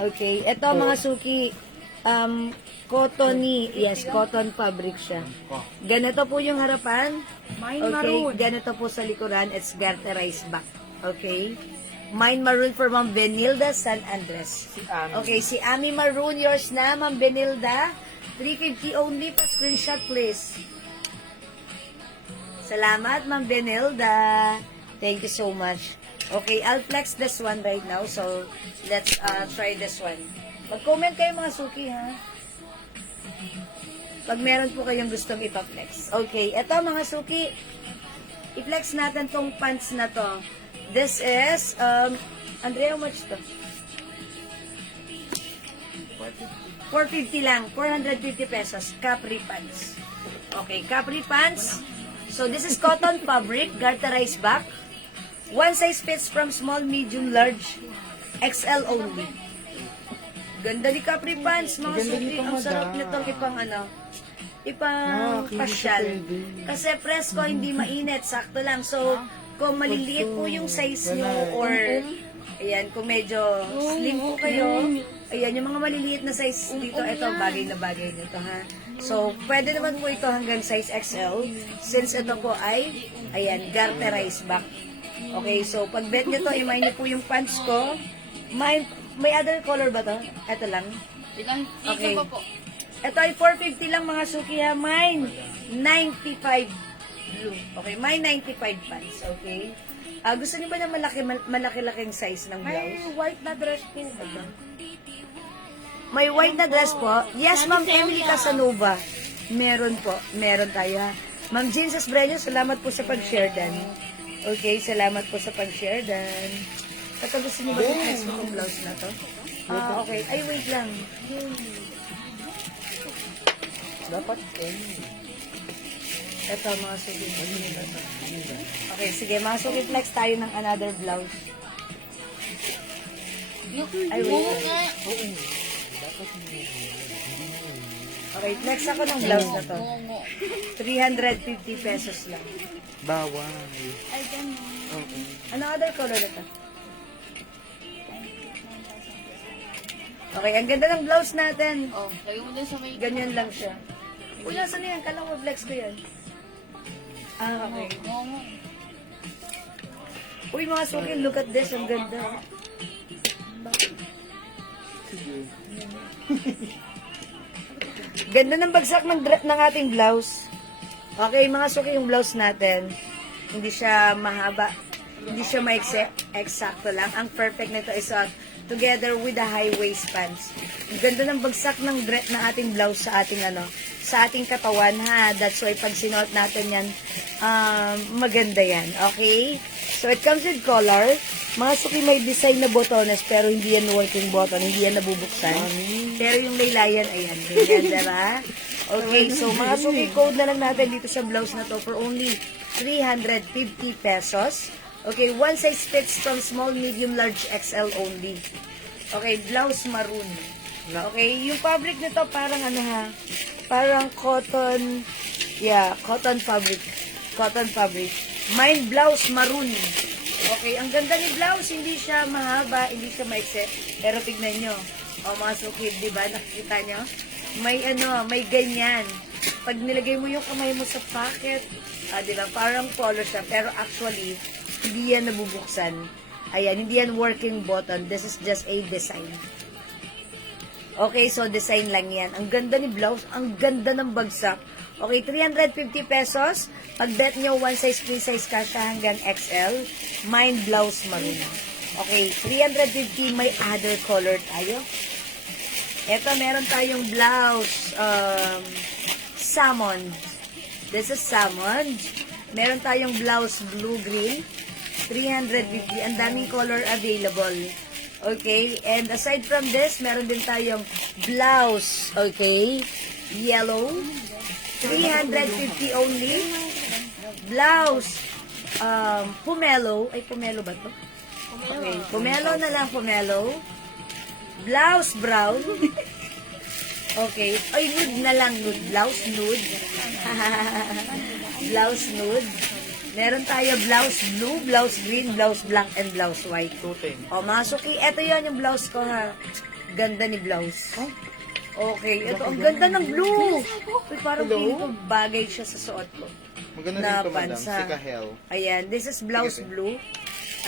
Okay, eto mga suki, cottony, yes, cotton fabric siya. Ganito po yung harapan. Okay, ganito po sa likuran, it's garterized back. Okay, mine maroon for Ma'am Benilda San Andres. Okay, si Ami Maroon, yours na, Ma'am Benilda. 350 only, pa screenshot please. Salamat, Ma'am Benilda. Thank you so much. Okay, I'll flex this one right now. So, let's try this one. Mag-comment kayo mga suki, ha? Pag meron po kayong gustong ipa-flex. Okay, eto mga suki. I-flex natin tong pants na to. This is, Andrea, how much to? 450 lang. 450 pesos. Capri pants. Okay, Capri pants. So, this is cotton fabric, garterized back. One size fits from small, medium, large, XL only. Ganda ni Capri pants, mga suki. Ang sarap nito ipang pasyal. Kasi presko, hindi mainit, sakto lang. So, kung maliliit po yung size nyo or, ayan, kung medyo slim po kayo, ayan, yung mga maliliit na size dito, ito, bagay na bagay nito, ha. So, pwede naman po ito hanggang size XL, since ito po ay, ayan, garterized back. Okay, so, pag bet nyo to, imay nyo po yung pants ko. May other color ba to? Ito lang. Okay. Ito ay 450 lang mga suki ha. Mine, 95 blue. Okay, mine 95 pants. Okay. Gusto niyo ba na malaki-laking size ng blouse? May white na dress po. May white na dress po? Yes, Ma'am Emily Casanova. Meron po. Meron tayo ha. Ma'am Jean Sasbreño, salamat po sa pag-share dan. Okay, salamat po sa pag-share dan. Ito gusto niyo ba itong blouse na to? Okay. Ay, wait lang. Dapat Ito, mga suki. Okay, sige. Mga suki, flex tayo ng another blouse. Ay, wait. Okay, flex ako ng blouse na to. 350 pesos lang. bawal. Ano other color na to? Okay, ang ganda ng blouse natin. Oh, lagay mo dun sa may... Ganyan lang siya. Uy, nasan na yan? Kala ko flex ko yan. Okay. Oo. Uy, mga suki, look at this. Ang ganda. Ganda ng bagsak ng ating blouse. Okay, mga suki, yung blouse natin, hindi siya mahaba. Hindi siya eksakto lang. Ang perfect nito is together with the high waist pants. Ang ganda ng bagsak ng ating blouse sa ating sa ating katawan, ha. That's why pag sinuot natin yan, maganda yan. Okay? So, it comes with color. Mga suki, may design na botones, pero hindi yan working button, hindi yan nabubuksan. Pero yung laylayan, ayan. Ganyan, diba? Okay, so mga suki, code na lang natin dito sa blouse na to for only 350 pesos. Okay, one size fits from small, medium, large, XL only. Okay, blouse maroon. Okay, yung fabric nito parang ano ha, parang cotton, yeah, cotton fabric. Cotton fabric. Mine blouse maroon. Okay, ang ganda ni blouse, hindi siya mahaba, hindi siya maikse. Pero tignan nyo, mga sukid, di ba? Nakikita nyo? May may ganyan. Pag nilagay mo yung kamay mo sa pocket, di ba? Parang polo siya, pero actually, hindi yan nabubuksan. Ayan, hindi yan working button. This is just a design. Okay, so design lang yan. Ang ganda ni blouse, ang ganda ng bagsak. Okay, 350 pesos. Pag bet nyo, one size, queen size kasha hanggang XL. Mine blouse maroon. Okay, 350, may other color tayo. Ito, meron tayong blouse, salmon. This is salmon. Meron tayong blouse blue-green. 350. Ang daming color available. Okay, and aside from this, meron din tayong blouse, okay, yellow. 350 only. Blouse, pomelo. Ay, pomelo ba to? Okay, pomelo na lang, pomelo. Blouse brown. Okay. Ay, nude na lang, nude. Blouse nude. Blouse nude. Meron tayo blouse blue, blouse green, blouse black, and blouse white. O, mga suki, eto yun yung blouse ko, ha. Ganda ni blouse. Okay, ito, ang ganda ng blue. Uy, parang feeling ko bagay siya sa suot ko. Maganda Na dito, madam. pansa. Sika hell. Ayan, this is blouse blue.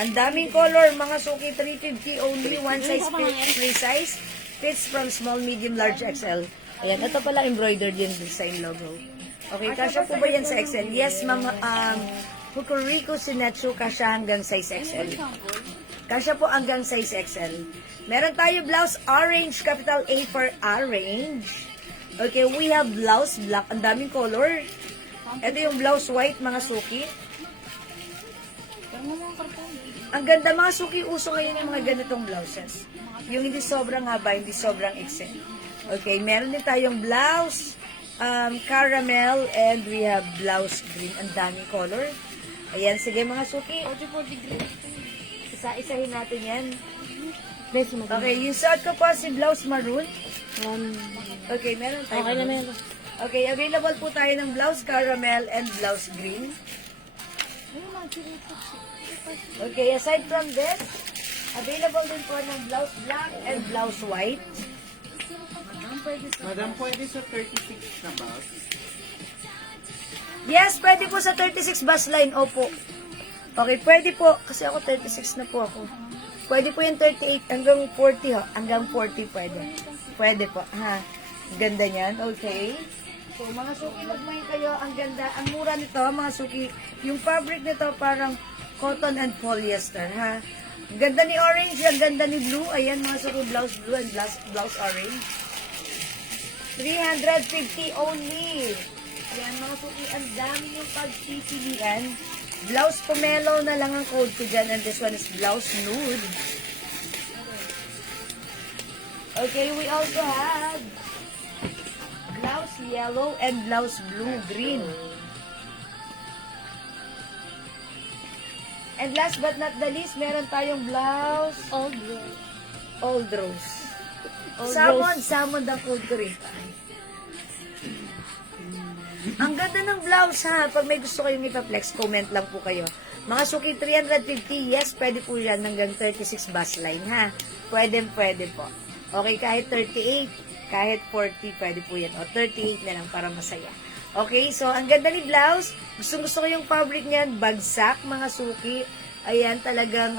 Ang daming color, mga suki, 350 only, one size, free size. Fits from small, medium, large, XL. Ayan, ito pala embroidered yung design logo. Okay, kasya po ba yan sa XL? Yes, ma'am, Hukuriku Sinetsu, kasya hanggang size XL. Kasya po hanggang size XL. Meron tayo blouse orange, capital A for orange. Okay, we have blouse black. Ang daming color. Ito yung blouse white, mga suki. Ang ganda, mga suki. Uso ngayon yung mga ganitong blouses. Yung hindi sobrang haba, hindi sobrang excel. Okay, meron din tayong blouse caramel, and we have blouse green. Ang daming color. Ayan, sige mga suki. Isa-isahin natin yan. Okay, yung suot ko po si blouse maroon. Okay, meron tayo. Okay na meron. Okay, available po tayo ng blouse caramel and blouse green. Okay, aside from this, available din po ng blouse black and blouse white. Madam, pwede sa 36 na ba? Yes, pwede po sa 36 bus line. Opo. Okay, pwede po. Kasi ako 36 na po ako. Pwede po yung 38 hanggang 40 ho. Hanggang 40 pwede. Pwede po. Ha? Ganda niyan. Okay. So, mga suki, magmahal kayo. Ang ganda. Ang mura nito, mga suki. Yung fabric nito parang cotton and polyester. Ha? Ang ganda ni orange. Ang ganda ni blue. Ayan, mga suki. Blouse blue and blouse orange. 350 only. Ayan, mga suki. Ang dami yung pagpipilian. Blouse pomelo na lang ang code ko dyan. And this one is blouse nude. Okay, we also have blouse yellow and blouse blue-green. And last but not the least, meron tayong blouse Old rose. old rose. Old Salmon ang code ko rin. Ang ganda ng blouse, ha. Pag may gusto kayong ipa-flex, comment lang po kayo. Mga suki, 350, yes, pwede po yan hanggang 36 bus line, ha. Pwede po. Okay, kahit 38, kahit 40, pwede po yan. O, 38 na lang para masaya. Okay, so, ang ganda ni blouse. Gusto ko yung fabric niyan. Bagsak, mga suki. Ayan, talagang,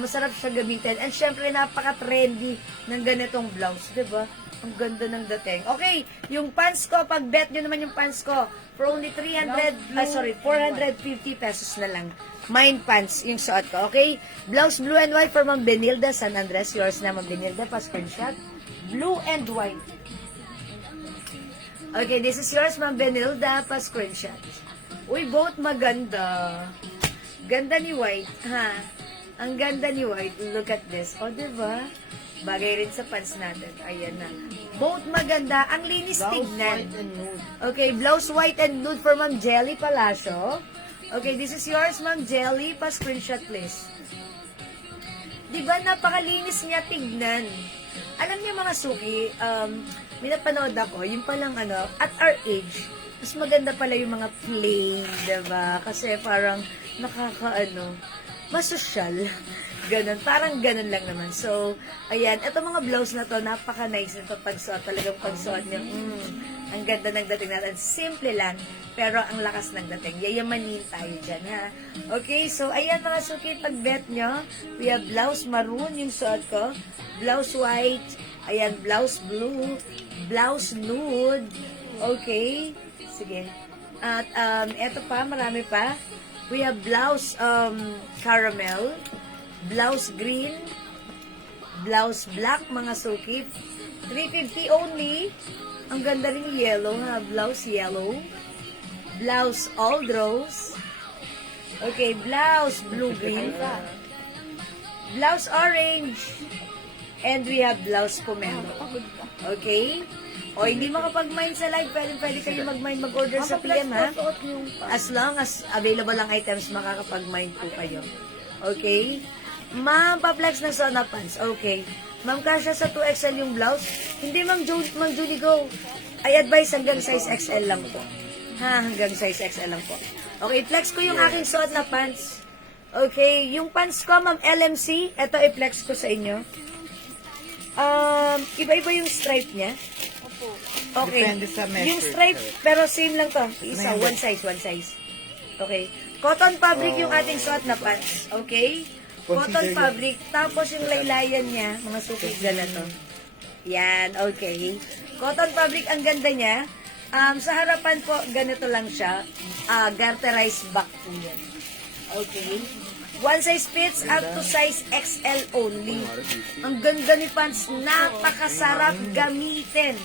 masarap siya gamitin. And syempre, napaka-trendy ng ganitong blouse, diba? Ang ganda ng dating. Okay, yung pants ko, pag bet nyo naman yung pants ko, for only 450 pesos na lang. Mine pants, yung suot ko, okay? Blouse blue and white for Ma'am Benilda San Andres. Yours na, Ma'am Benilda, pa screenshot. Blue and white. Okay, this is yours, Ma'am Benilda. Pa-screenshot. Uy, both maganda. Ganda ni White, ha? Ang ganda ni White. Look at this. O, diba? Bagay rin sa pants natin. Ayan na. Both maganda. Ang linis Blouse tignan. white and nude. Okay, blouse white and nude for Ma'am Jelly Palacio. Okay, this is yours, Ma'am Jelly. Pa-screenshot, please. Diba, napakalinis niya tignan. Alam niyo mga suki, may napanood ako, yung palang at our age, mas maganda pala yung mga plain, diba? Kasi parang masosyal. Ganun, parang ganun lang naman. So, ayan, ito mga blouse na to, napaka-nice nito pagsuot. Talagang pagsuot niyo, ang ganda ng dating natin. Simple lang, pero ang lakas ng dating. Yayamanin tayo dyan, ha? Okay, so, ayan mga suki, pag-bet nyo, we have blouse maroon yung suot ko, blouse white, ayan, blouse blue, blouse nude, okay, sige. At, eto pa, marami pa. We have blouse caramel, blouse green, blouse black, mga suki. 350 only. Ang ganda rin yung yellow, ha? Blouse yellow. Blouse old rose. Okay, blouse blue-green. Blouse orange. And we have blouse pomelo. Okay? O, hindi makapag-mind sa live, pwede kayo mag-mind, mag-order sa PM, ha? As long as available ang items, makakapag-mind po kayo. Okay? Ma'am, pa-flex ng Sona pants. Okay. Ma'am, kasya sa 2XL yung blouse. Hindi, Ma'am Julie, go. I advise hanggang size XL lang po. Ha, hanggang size XL lang po. Okay, flex ko yung aking suot na pants. Okay, yung pants ko, Ma'am LMC, eto i-flex ko sa inyo. Iba-iba yung stripe niya. Okay. Depende sa measure. Yung stripe, pero same lang to. Isa, one size. Okay. Cotton fabric yung ating suot na pants. Okay? Cotton fabric. Tapos yung laylayan niya, mga suki ganito. Yan, okay. Cotton fabric, ang ganda niya. Sa harapan po, ganito lang siya. Garterized back po yan. Okay. One size fits up to size XL only. Ang ganda ni pants. Napakasarap gamitin.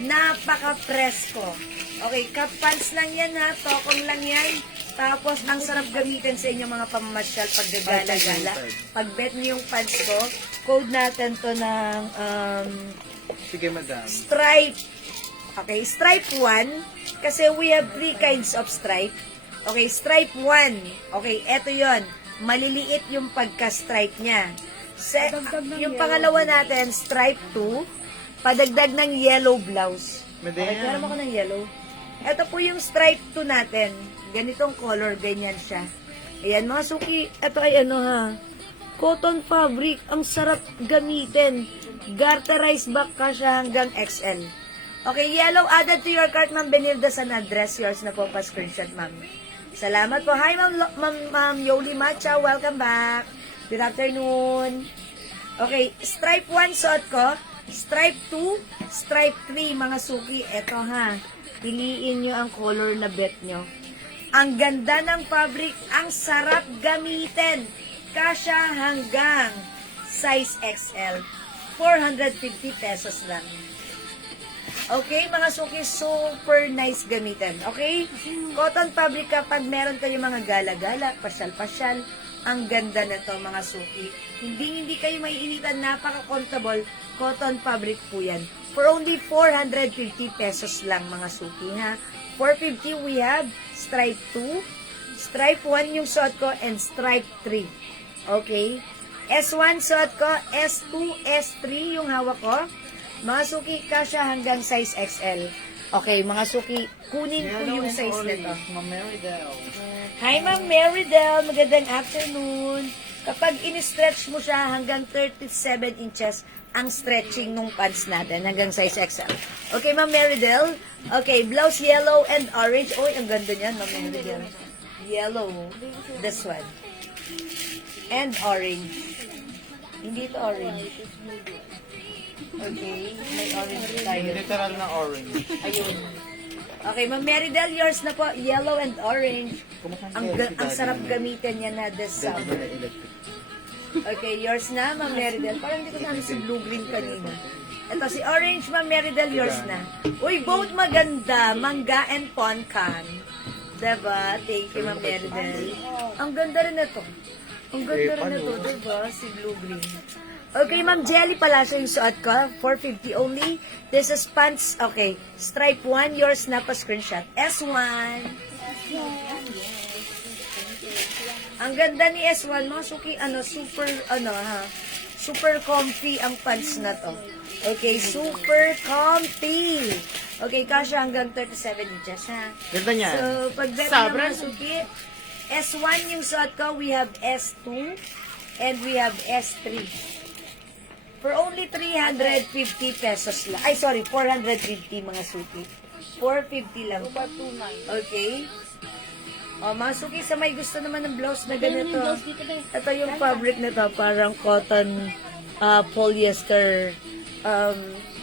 Napaka-presko. Okay, cup pants lang yan ha. Tokong lang yan. Tapos, ang sarap gamitin sa inyong mga pamamasyal pag gagala-gala. Pag bet niyo yung pants ko, code natin to ng Sige, madam. stripe. Okay, stripe 1. Kasi we have 3 kinds of stripe. Okay, stripe 1. Okay, eto yon. Maliliit yung pagka-stripe niya. Yung pangalawa natin, stripe 2. Padagdag ng yellow blouse. Okay, meron ako ng yellow. Ito po yung stripe 2 natin. Ganitong color, ganyan siya. Ayan, mga suki, ito ay cotton fabric. Ang sarap gamitin. Garterized back ka siya hanggang XL. Okay, yellow added to your cart, Ma'am Benilda, sa address. Yours na po pa screenshot, Ma'am. Salamat po. Hi, Ma'am Yoli Macha. Welcome back. Good afternoon. Okay, stripe 1 suot ko. Stripe 2, stripe 3, mga suki. Eto ha. Piliin nyo ang color na bet nyo. Ang ganda ng fabric. Ang sarap gamitin. Kasya hanggang size XL. 450 pesos lang. Okay, mga suki, super nice gamitin. Okay? Cotton fabric kapag meron kayo mga gala-gala, pasyal-pasyal, ang ganda na to, mga suki. Hindi kayo maiinitan, napaka-comfortable. Cotton fabric po yan. For only 450 pesos lang, mga suki, ha? 450 we have stripe 2, stripe 1 yung suot ko, and stripe 3. Okay? S1 suot ko, S2, S3 yung hawak ko. Mga suki, kasya hanggang size XL. Okay, mga suki, kunin ko yung size nito. Ma'am Meridel. Hi, Ma'am Meridel. Magandang afternoon. Kapag in-stretch mo siya hanggang 37 inches, ang stretching nung pants natin hanggang size XL. Okay, Ma'am Meridel. Okay, blouse yellow and orange. Oy, ang ganda niyan, Ma'am Meridel. Yellow. This one. And orange. Hindi ito orange. Okay, may orange tayo. Literal na orange. Ayun. Okay, Ma'am Meridel, yours na po. Yellow and orange. Ang sarap gamitin yan na this summer. Okay, yours na, Ma'am Meridel. Parang hindi ko sabi si blue-green kanina. Ito si Orange, Ma'am Meridel, yours na. Uy, both maganda. Mangga and poncan. Diba? Thank you, Ma'am Meridel. Ang ganda rin ito. Ang ganda rin ito, diba? Si blue green. Okay, Ma'am Jelly Palacio yung suot ko. 450 only. This is pants. Okay. Stripe 1. Yours na pa screenshot. S1. Ang ganda ni S1. Mga suki, super, super comfy ang pants na to. Okay, super comfy. Okay, kasha hanggang 37 inches, ha? Ganda niya. So, pag bet na mga suki, S1 yung suot ko, we have S2, and we have S3. For only 350 pesos lang. Ay, sorry, 450 mga suki. 450 lang. Okay? O, mga suki, sa may gusto naman ng blouse na ganito. Ito yung fabric nito, parang cotton polyester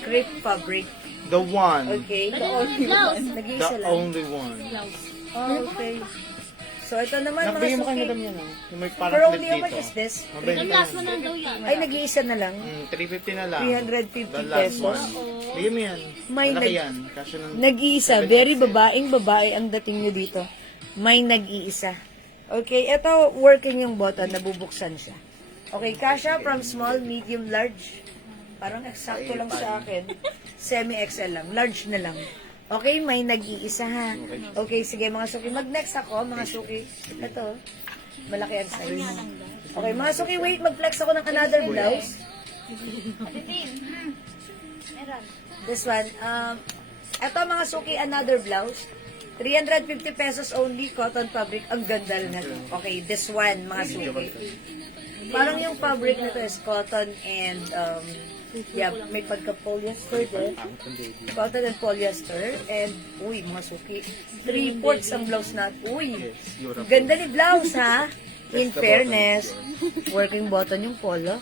crepe fabric. The one. Okay? Nag-iisa The lang. only one. Okay. So, ito naman mga Nakabigyan mo kay suki. madam yan, oh. Yung may For parang only clip how much dito. is this? Mabait na yan. Ay, nag-iisa na lang. 350 na lang. 350 The last pesos. one. Bigyan mo yan. May Malaki nag- yan. Kasi ng... Nag-iisa. Very babaeng babae ang dating nyo dito. May nag-iisa. Okay, ito working yung button. Nabubuksan siya. Okay, kasha from small, medium, large. Parang eksakto lang sa akin. Semi-XL lang. Large na lang. Okay, may nag-iisa ha. Okay, sige mga suki. Mag-next ako, mga suki. Ito, malaki ang size. Okay, mga suki, wait. Mag-flex ako ng another blouse. This one. Ito mga suki, another blouse. 350 pesos only, cotton fabric. Ang ganda na to. Okay, this one, mga suki. Parang yung fabric nito is cotton and yeah, may pagka-polyester din. Cotton and polyester. And, uy, mga suki. 3/4 ang blouse na. Uy, ganda ni blouse, ha? In fairness, working button yung polo.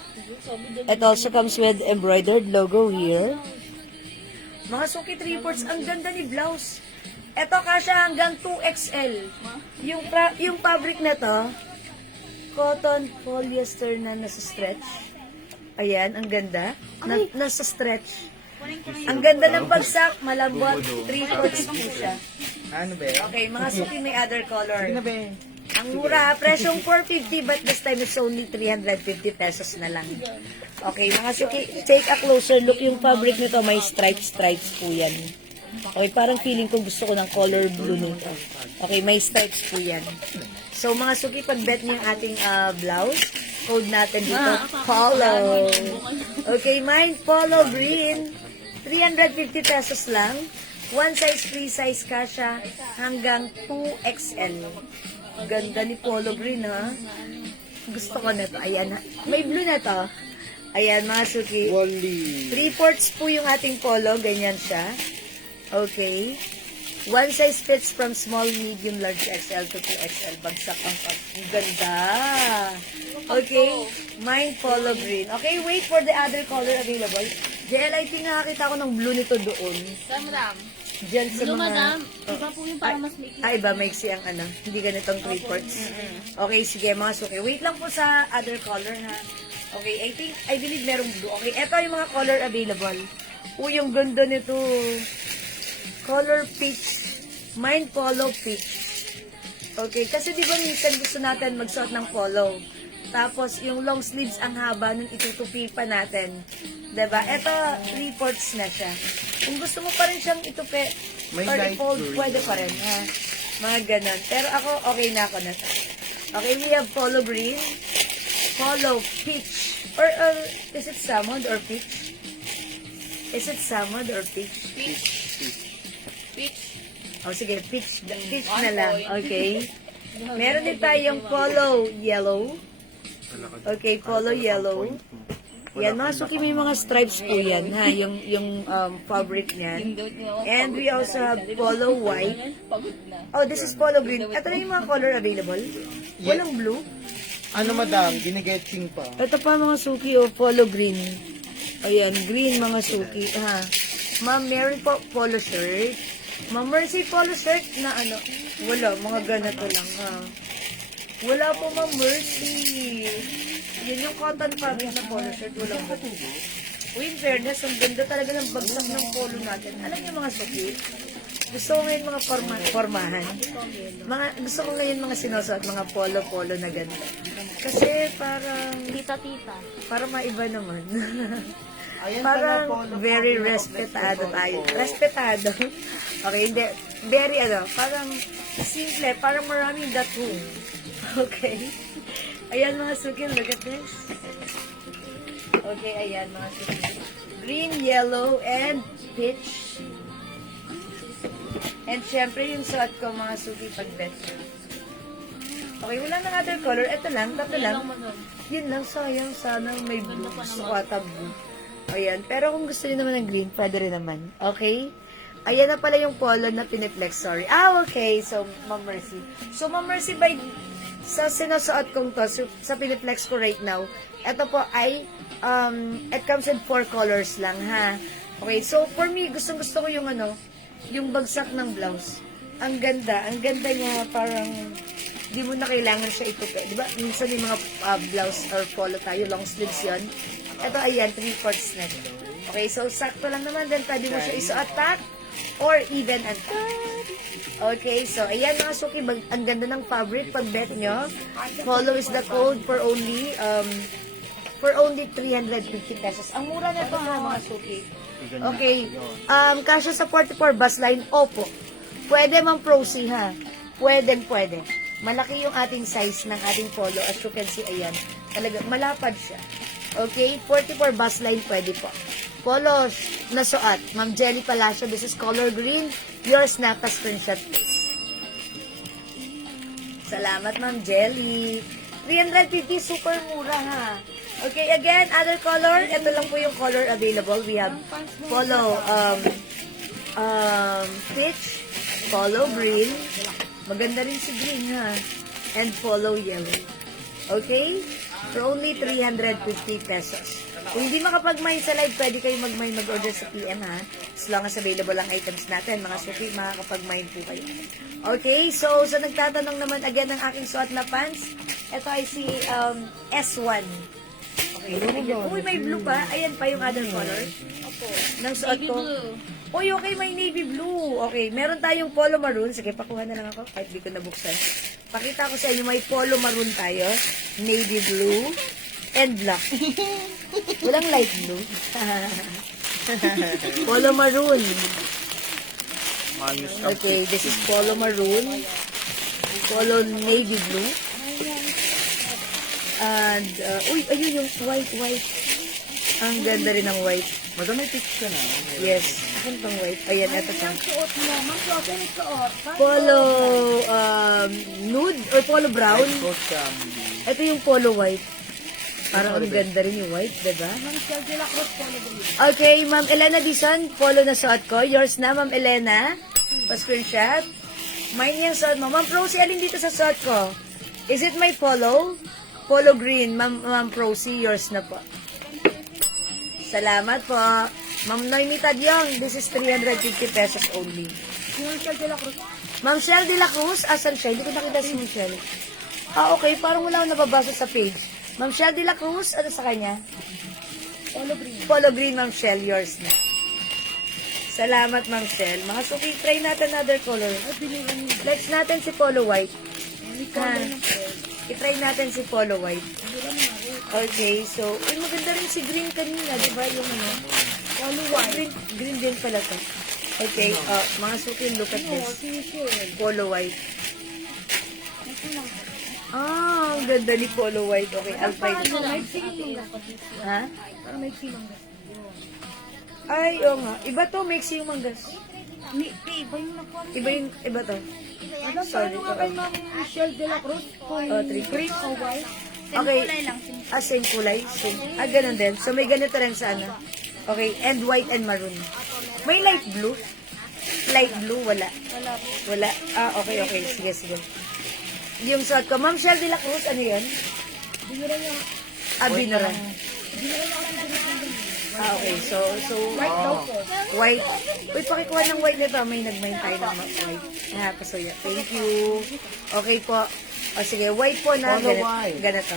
It also comes with embroidered logo here. Mga suki, 3/4, ang ganda ni blouse. Ito kasha hanggang 2XL. Yung fabric na to, cotton polyester na nasa stretch. Ayan, ang ganda. Nasa stretch. Ang ganda ng bagsak, malambot, 3/4 po siya. Ano ba? Okay, mga suki may other color. Ano ba? Ang mura, presyong 450 but this time it's only 350 pesos na lang. Okay, mga suki, take a closer look. Yung fabric nito may stripes po yan. Okay, parang feeling ko gusto ko ng color blue nito. Okay, may stripes po yan. So mga suki, pag bet niyo yung ating blouse, code natin dito, polo. Okay, mine, polo green. 350 pesos lang. One size, free size kasha hanggang 2XL. Ganda ni polo green, ha? Gusto ko na to. Ayan, may blue na to. Ayan, mga suki. Wally. 3/4 po yung ating polo. Ganyan siya. Okay. One size fits from small, medium, large, XL to 2XL. Bagsak ang ganda. Okay. Mine, polo green. Okay, wait for the other color available. JLIT, nakakita ko ng blue nito doon. Diyan sa Blue, mga... madam. Iba po yung parang mas maikli. Iba, maiksi ang ano. Hindi ganitong 3/4. Okay, sige, mga suki. Wait lang po sa other color, ha. Okay, I believe merong blue. Okay, eto yung mga color available. Uy, yung ganda nito. Color peach. Mine polo peach. Okay, kasi di ba minsan gusto natin magsuot ng polo. Tapos, yung long sleeves ang haba nung itutupi pa natin. Diba? Ito, 3/4 na siya. Kung gusto mo pa rin siyang itupi May or light i-fold, blue. pwede pa rin. Ha? Mga ganon. Pero ako, okay na ako na to. Okay, we have polo green, polo peach. Or, is it salmon or peach? Is it salmon or peach? Peach. Oh, sige, peach. Peach na lang. Okay. Meron din tayong polo yellow. Okay, polo yellow. Yan, mga suki, may mga stripes po yan, ha? Yung fabric niyan. And we also have polo white. Oh, this is polo green. Ito na yung mga color available. Walang blue. Ano madam? Ginigetching pa. Ito pa mga suki, oh, polo green. Ayan, green mga suki, ha? Ma'am Mary po, polo shirt. Ma'am Mercy, polo shirt na ano? Wala, mga ganito lang, ha? Wala po, Ma'am Mercy. Yan yung cotton fabric na polo shirt, walang buto. Uy, in fairness, ang ganda talaga ng bagsak ng polo natin. Alam niyo mga suki, gusto ko ngayon mga formahan. Gusto ko ngayon mga sinusuot, mga polo-polo na ganda. Kasi parang, Tita-tita. para maiba naman. Ayan Parang pala, polo, very polo, respetado polo, tayo. polo. Respetado. Okay, hindi. Very parang simple, parang maraming datum. Okay. Ayan mga suki, look at this. Okay, ayan mga suki. Green, yellow, and peach. And syempre yung suot ko mga suki pag better. Okay, wala nang other color. Ito lang, tatlo lang. Yun lang, sayang. Sana may blue. Gusto ko ata blue. Ayan. Pero kung gusto niyo naman ng green, pwede rin naman. Okay? Ayan na pala yung polo na piniplex. Sorry. Okay. So, Ma'am Mercy. So, Ma'am Mercy, sa sinusuot kong to, sa piniplex ko right now, ito po ay, it comes in 4 colors lang, ha? Okay. So, for me, gustong-gusto ko yung yung bagsak ng blouse. Ang ganda niya, parang, di mo na kailangan siya itupi. Di ba? Minsan yung mga blouse or polo tayo, long sleeves yun. Ito, ayan, 3/4 na. Okay, so sakto lang naman din. Pwede mo siya isuot pack or even and cut. Okay, so ayan mga suki, ang ganda ng fabric pag bet nyo. Follow is the code for only 350 pesos. Ang mura na ito ha mga suki. Okay, kasya sa 44 bus line, opo. Pwede mang prosi ha. Pwede. Malaki yung ating size ng ating polo. As you can see, ayan. Talaga, malapad siya. Okay, 44 bus line, pwede po. Polo na suot. Ma'am Jelly Palacio, this is color green. Yours na, pa-screenshot please. Salamat, Ma'am Jelly. 350, super mura ha. Okay, again, other color. Ito lang po yung color available. We have polo peach, polo green. Maganda rin si green ha. And polo yellow. Okay? For only 350 pesos. Kung hindi makapag-mine sa live, pwede kayo mag-order sa PM ha. As long as available ang items natin, mga suki, makakapag-mine po kayo. Okay, so nagtatanong naman again ng aking suot na pants. Ito ay si S1. Okay, uy, may blue pa. Ayan pa yung other color. Opo. Nang suot Navy ko. blue. Uy, okay, may navy blue. Okay, meron tayong polo maroon. Sige, pakuha na lang ako kahit di ko nabuksan. Pakita ko sa inyo, may polo maroon tayo. Navy blue and black. Walang light blue. Polo maroon. Okay, this is polo maroon. Polo navy blue. And, ayun yung white. Ang ganda rin ng white. Madam, may picture na. Yes. Akin pang white. Ayan, ito pa. Suot mo. Ma'am, suot mo yung suot. Polo nude or polo brown. Coach, Ito yung polo white. Parang ang ganda rin yung white, diba? Ma'am, Shell de la Cruz, polo green. Okay, Ma'am Elena Dizon, polo na suot ko. Yours na, Ma'am Elena. Pa-screenshot. Mine yung suot mo. Ma'am Prosi, alin dito sa suot ko? Is it my polo? Polo green, Ma'am Prosi, yours na po. Salamat po. Ma'am Noemi Tadyong, this is 350 pesos only. Yung Shell de la Cruz. Ma'am Shell de la Cruz, asan siya? Hindi ko nakita si Michelle. Okay, parang wala akong nababasa sa page. Ma'am Shell de la Cruz, ano sa kanya? Polo green. Polo green, Ma'am Shell, yours na. Salamat, Ma'am Shell. Mga suki, try natin another color. Flex natin si polo white. Ha? I-try natin si polo white. Okay, so, maganda rin si green kanina, di ba? Yung polo white. Green din pala to. Okay, mga suki, look at this. Polo white. Ang ganda ni polo white. Okay, I'll try this. Ha? Para may silong gas. Ay, oo nga. Iba to, mixi yung manggas. Iba yung nakuha. Iba to. Alam, Sorry. paano nga kay Ma'am Shell de la Cruz? Kung Three. o white. Okay. Same kulay. Same. Ganun din. So, may ganito rin sa ano. Okay, and white and maroon. May light blue? Light blue, wala. Wala. Okay. Sige. Yung suot ko. Ma'am Shell de la Cruz, ano yun? Binura niya. Binura. Okay. So, White daw po. white. Uy, pakikuha ng white nito. May nag-mine tayo ng white. Pasuya. Thank you. Okay po. Sige, white po na. Polo white. Ganito.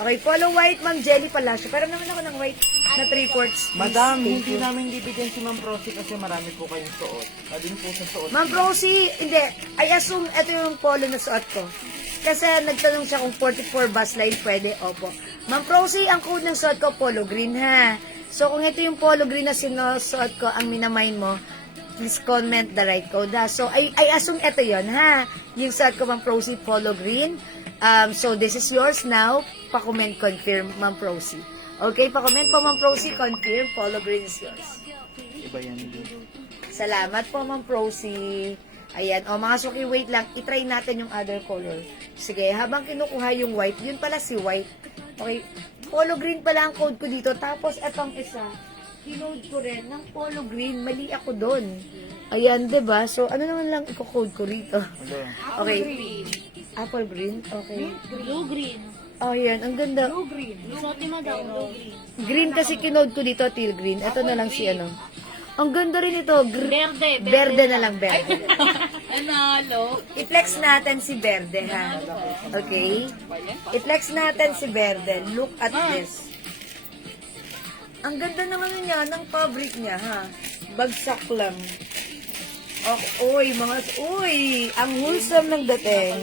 Okay, polo white, Ma'am Jelly Palacio. Pero naman ako ng white. na 3/4 Madam, Thank hindi you. namin bibigyan si Ma'am Prosy kasi marami po kayong suot. Alin po sa suot? Ma'am Rosie, hindi. I assume ito yung polo na suot ko. Kasi nagtanong siya kung 44 bus line pwede. Opo. Ma'am Rosie, ang code ng suot ko, polo green ha. So kung ito yung polo green na sinusuot ko, ang minamind mo, please comment the right code ha. So I assume ito yon ha. Yung suot ko, Ma'am Rosie, polo green. So this is yours now. Pa-comment, confirm, Ma'am Rosie. Okay, pa-comment po, Ma'am Rosie, confirm, polo green is yours. Iba yan din. Salamat po, Ma'am Prosie. Ayan. O, mga suki, wait lang. I-try natin yung other color. Sige, habang kinukuha yung white, yun pala si white. Okay. Polo green pala ang code ko dito. Tapos, etong isa, kinode ko rin ng polo green. Mali ako doon. Ayan, 'di ba? So, ano naman lang i-code ko rito? Hello. Okay. Apple green? Okay. Blue green. Oh, yan. Ang ganda. Blue green. Suot ni Madam, blue green. Green kasi kinode ko dito, teal green. Ito na lang si ano. Ang ganda rin ito. Berde. Berde na lang, berde. Nanalo. I-flex natin si Berde, ha? Okay? I-flex natin si Berde. Look at this. Ang ganda naman niya, ng fabric niya, ha? Bagsak lang. Uy, ang wholesome ng dating.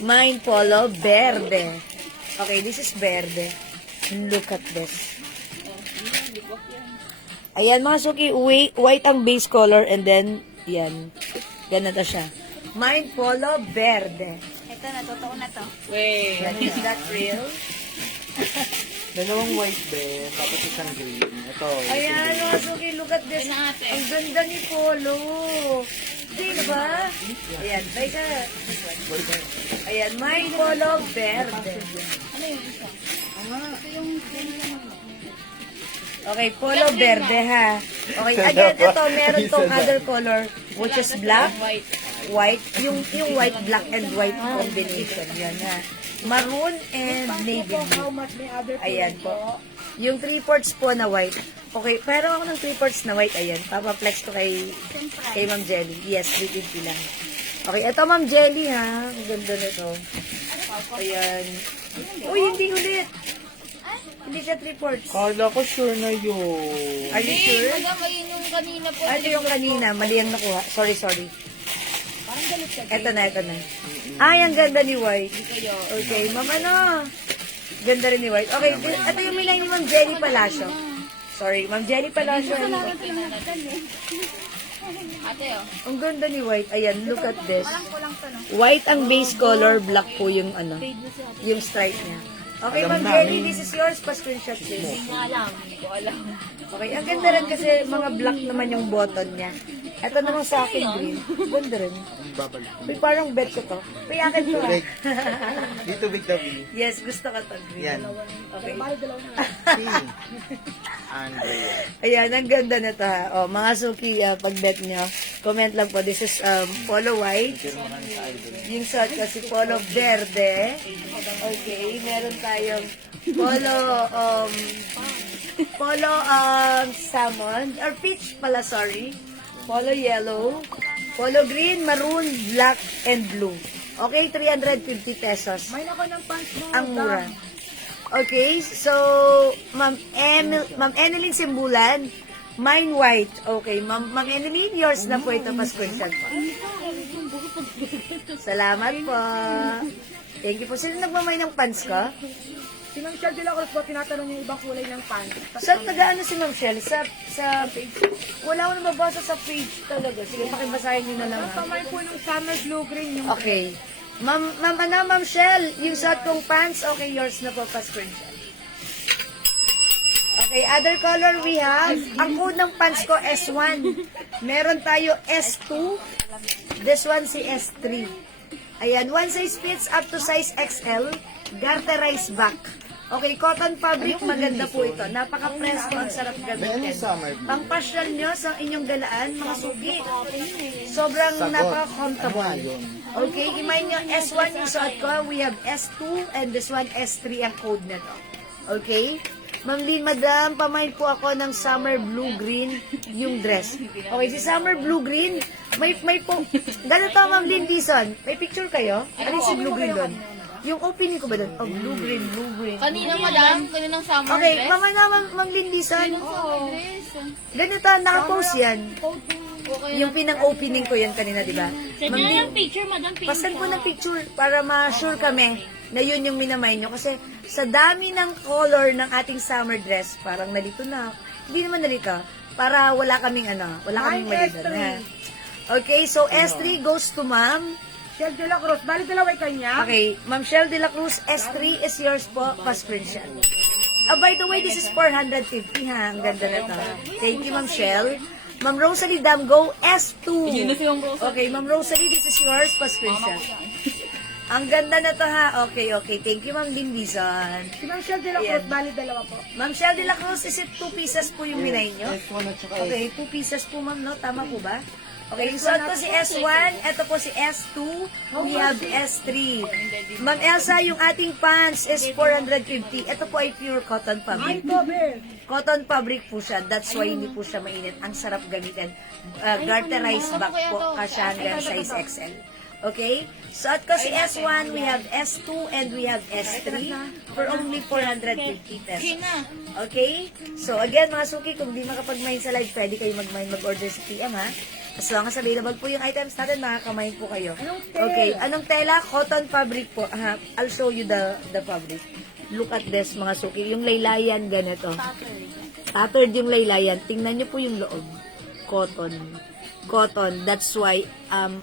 Mine polo, Berde. Okay, this is Berde. Look at this. Ayan, mga suki, white ang base color and then, yan. Ganito siya. Mine polo, Berde. Ito na, totoo na to. Yan, is that real? Dalawang white be, tapos isang green. Ito. Ayan, mga suki, look at this. Tingnan natin. Ang ganda ni Polo. Di ba? Ayan, try ka. Ayan, Mine polo, Berde. Ano yung isa? Ito yung Okay, polo, Berde, ha? Okay, again, ito, meron tong other color, which is black, white. white, yung white, black, and white combination. Yan, ha? Maroon and navy blue. How much may other Ayan po. Yung 3/4 po na white. Okay, pero ako ng 3/4 na white, ayan. Papaplex ko kay Ma'am Jelly. Yes, 350 lang. Okay, ito Ma'am Jelly, ha? Ang ganda nito. Ayan. Uy, hindi ulit. Hindi siya 3/4. Kala ko sure na yun. Are you sure? Madam, ayun yung kanina po. Ano yung kanina? Mali ang nakuha. Sorry. Ito na. Ay, ang ganda ni White. Okay, Ma'am, ano? Ganda rin ni White. Okay, ito yung minay ni Ma'am Jenny Palacio. Sorry, Ma'am Jenny Palacio. Ate, oh. Ang ganda ni White. Ayan, look at this. White ang base color, black po yung ano, yung stripe niya. Okay, Ma'am Jenny, this is yours. Pa-screenshot please. Hindi ko alam. Okay, ang ganda rin kasi mga black naman yung button niya. Ito naman sa akin, green. Ganda rin. Babal. Uy, parang bet ko to. Uy, akin to ah. Big. Dito big W. Yes, gusto ka to, green. Yan. Okay. Si. Andrea. Ayan, ang ganda na to ha. O, mga suki, pag bet nyo, comment lang po. This is polo white. Pirma ka sa idol. Yung suot kasi polo verde. Okay, meron tayong polo salmon, or peach pala, sorry. Polo yellow, polo green, maroon, black, and blue. Okay, 350 pesos. May ako ng pants mo. Ang mura. Okay, so, Ma'am Eneline Simbulan, mine white. Okay, Ma'am Eneline, yours na po ito, pa-screenshot po. Salamat po. Thank you po. Sino nagmamay ng pants ko? Si Ma'am Shell de la Cruz po, tinatanong yung ibang kulay ng pants. Saan nag-ano si Ma'am Shell? Sa page? Wala ko na mabasa sa page talaga. Sige, pakibasahin nyo na lang. Ang Ha? kamay po ng summer blue green yung Okay. Ma'am Shell, yung suot kong pants, okay, yours na po, pa-screenshot. Okay, other color we have, ang code ng pants ko, S1. Meron tayo S2. This one si S3. Ayan, one size fits up to size XL. Garterized back. Okay, cotton fabric, maganda po ito. Napaka-presko, ang sarap May ano gamitin. summer blue? Pang-pasyal nyo sa inyong galaan, mga suki. Sobrang Sagot. napaka-comfortable. Ano nga yun? Okay, imay nyo, S1 yung suot ko. We have S2 and this one, S3 ang code na to. Okay? Ma'am Lynn, madam, pamain po ako ng summer blue-green yung dress. Okay, si summer blue-green, may po, ganito Ma'am Lynn Dison, may picture kayo? Ano si blue-green doon? Yung opening ko ba doon? Oh, blue green. Kanina, madam. Kaninang summer Okay, dress. mama naman, Ma'am Lindisan. Summer dress. Ganito, nakapost yan. Okay. Yung pinang-opening ko yan kanina, di ba? Ma'am Lin, picture, madam. pasan ko ng picture para ma-sure kami na yun yung minamay nyo. Kasi sa dami ng color ng ating summer dress, parang nalito na. Hindi naman nalito. Para wala kaming wala kaming mali doon. Ha? Okay, so S3 goes to Ma'am. Shell de la Cruz. Bali dalawa kanya. Okay, Ma'am Shell de la Cruz, S3 is yours po, pa-screenshot. By the way, this is 450 ha. Ang ganda na to. Thank you, Ma'am Shell. Ma'am Rosalie Damgo, S2. Okay, Ma'am Rosalie, this is yours, pa-screenshot. Ang ganda na to ha. Okay. Thank you, Ma'am Lindisan. Si Ma'am Shell de la Cruz, bali dalawa po. Ma'am Shell de la Cruz, is it 2 pieces po yung minay nyo? S1 at saka Okay, 2 pieces po, ma'am, no? Tama po ba? Okay, so ito si S1, ito po si S2, we have S3. Ma'am Elsa, yung ating pants is 450. Ito po ay pure cotton Ay, fabric. Tobe. Cotton fabric po siya, that's why hindi po siya mainit. Ang sarap gamitin. Garterized back po, kasya hanggang size XL. Okay? So at ko si S1, we have S2, and we have S3 for only 450 pesos. Okay? So again, mga suki, kung di makapag-mine sa live, pwede kayo mag-order sa PM, ha? As long as available po yung items natin, makaka-mine po kayo. Okay, anong tela? Cotton fabric po. Ha? I'll show you the fabric. Look at this, mga suki. Yung laylayan, ganito. Tattered yung laylayan. Tingnan nyo po yung loob. Cotton. That's why, ang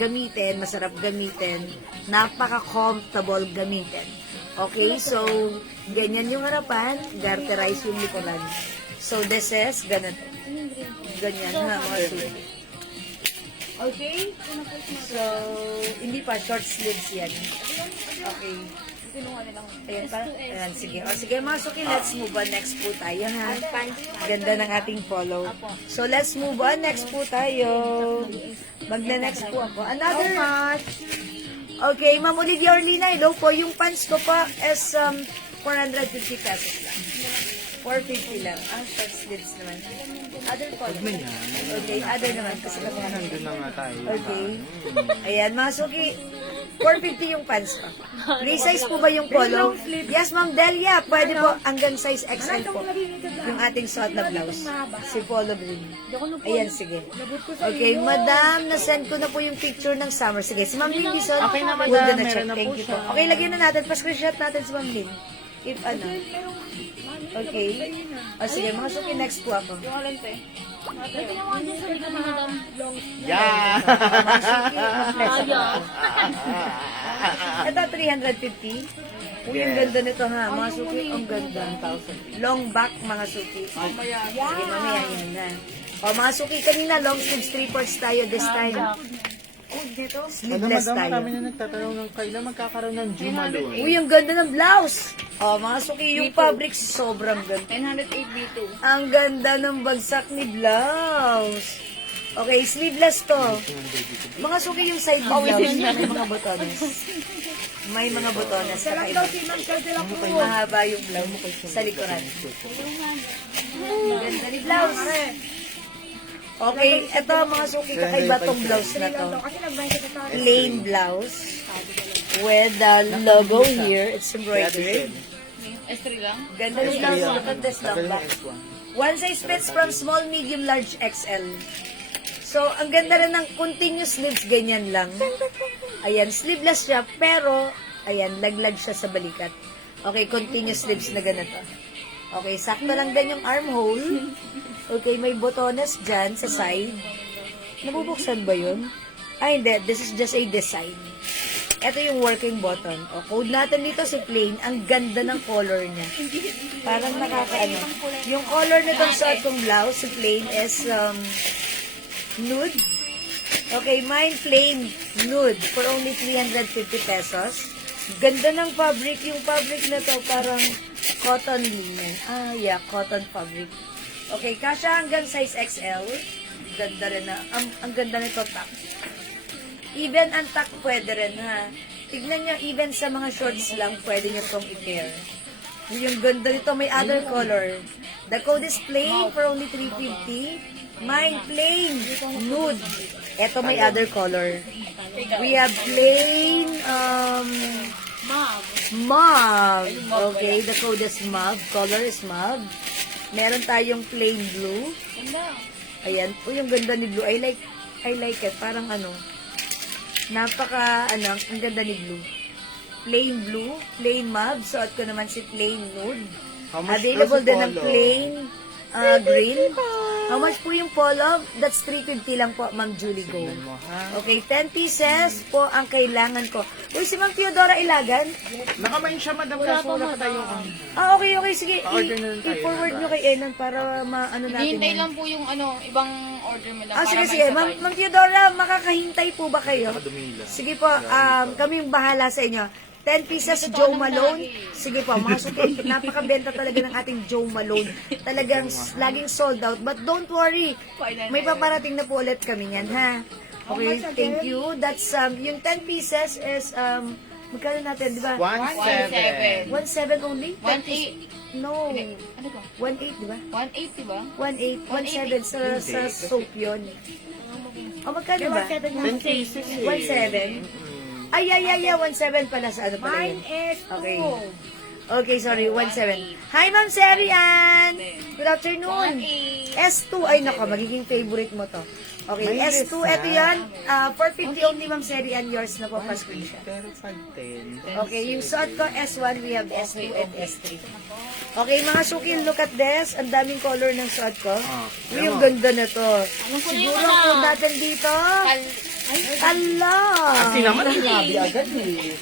gamitin, masarap gamitin, napaka-comfortable gamitin. Okay, so, ganyan yung harapan, garterize yung likuran. So, this is, ganito. Ganyan, ha, mga suki. Okay? So, hindi pa, short sleeves yan. Okay. Ayan pa? Ayan, sige. O, sige, mga suki, let's move on. Next po tayo, ha? Ganda ng ating follow. So, let's move on. Next po tayo. Magna-next po ako. Another. Okay, Ma'am Olivia Orlina, hello po. Yung pants ko pa is 450 pesos lang. 450 lang. Short sleeves naman. Other color. Okay, other naman. Kasi nandun na nga tayo. okay. Ayan, mga suki. 450 yung pants ko. Resize po ba yung polo? Yes, Ma'am Delia. Pwede po hanggang size XL po. Yung ating suot na blouse. Si polo green. Ayan, sige. Okay, Madam, nasend ko na po yung picture ng summer. Sige, si Ma'am Lynn Dison. Okay na, we're Madam. gonna check. Meron na Thank po you po. siya. Okay, lagyan na natin. Pa-screenshot natin si Ma'am Lynn. If ano. Okay. O sige, mga suki, next po ako. Yeah! Ito, 350. Uy, ang ganda nito ha. Mga suki, ang ganda. Long back, mga suki. Sige, mamaya yan na. O, mga suki, kanina long sleeves 3/4 tayo this time. Sleeveless Madam, tayo. marami na nagtatanong ng kailan magkakaroon ng Jumalon. Uy, ang ganda ng blouse. O, mga suki, yung fabric sobrang ganda. 908 B2. Ang ganda ng bagsak ni blouse. Okay, sleeveless to. Mga suki yung side ng blouse, may mga botones. May mga botones sa Daw kaiba. si Ma'am Shell de la Cruz. Mahaba yung blouse sa likuran. Ang ganda ni blouse. Okay, eto mga suki, kakaiba tong blouse na to. Kasi nag-bank sa tayo. Plain blouse with the logo here. It's embroidered. S3 lang. Ganda ng blouse. Look at this long back. One size fits from small, medium, large, XL. So, ang ganda rin ng continuous sleeves, ganyan lang. Ayan, sleeveless siya, pero, ayan, laglag siya sa balikat. Okay, continuous sleeves na ganito. Okay, sakto lang din yung armhole. Okay, may botones dyan sa side. Nabubuksan ba yun? Ay, hindi. This is just a design. Ito yung working button. O, code natin dito si plain. Ang ganda ng color niya. Parang nakakaano. Yung color nitong suot kong blouse, si plain, is nude. Okay, mine plain nude for only 350 pesos. Ganda ng fabric. Yung fabric na to parang cotton linen. Yeah, cotton fabric. Okay, kasya hanggang size XL. Ganda rin na. Ang ganda nito tak. Even ang tak pwede rin ha. Tignan nyo, even sa mga shorts lang, pwede nyo itong i-pair. Yung ganda nito, may other color. The code is plain for only 350. Mine plain nude. Ito may other color. We have plain Mom. Mauve. Ay, mauve Okay, the code is mauve. Color is mauve. Meron tayong plain blue. Ganda. Ayan. Uy, yung ganda ni blue. I like it. Parang ano, ang ganda ni blue. Plain blue, plain mauve. Suot ko naman si plain nude. How much Available per din ng polo? plain green. How much po yung polo? That's 350 lang po, Ma'am Julie Go. Tignan mo, ha? Okay, 10 pieces po ang kailangan ko. Uy, si Ma'am Theodora Ilagan. Nakamain siya, madam, kaso wala pa tayong Okay, sige. Pa-order na lang tayo I-forward ng nyo kay Enan para maano natin. Hihintay yan. lang po yung ibang order mo lang. Ah, para sige. maisabay. Ma'am Theodora, makakahintay po ba kayo? Dumila. Sige po, kami yung bahala sa inyo. 10 pieces Joe Malone. Sige po, mga suki, napakabenta talaga ng ating Joe Malone. Talagang laging sold out. But don't worry, may paparating na po ulit kami yan, ha? Okay, thank you. That's, yung 10 pieces is, magkano natin, di ba? 1.7. 1.7 only? 1.8. No. Ano ba? 1.8, di ba? 1.8, diba? 1.8, 1.7 sa soap yun. O, magkano ba? 10 pieces eh. 1.7? Ay, 1.7 pala sa ano pala yun. Mine is 2. Okay. Okay, sorry, 1.7. Hi, Ma'am Serian! Good afternoon. 1.8. S2, ay nako, magiging favorite mo to. Okay, May S2, list eto na. yan. 450 only, Ma'am Serian, yours na po, pa-screenshot. Pero 5.10. Okay, yung suot ko, S1, we have S2 and S3. Okay, mga suki, look at this. Ang daming color ng suot ko. Uy, yung ganda na to. Siguro ang code natin dito. Ala! Kasi naman, sinabi agad eh.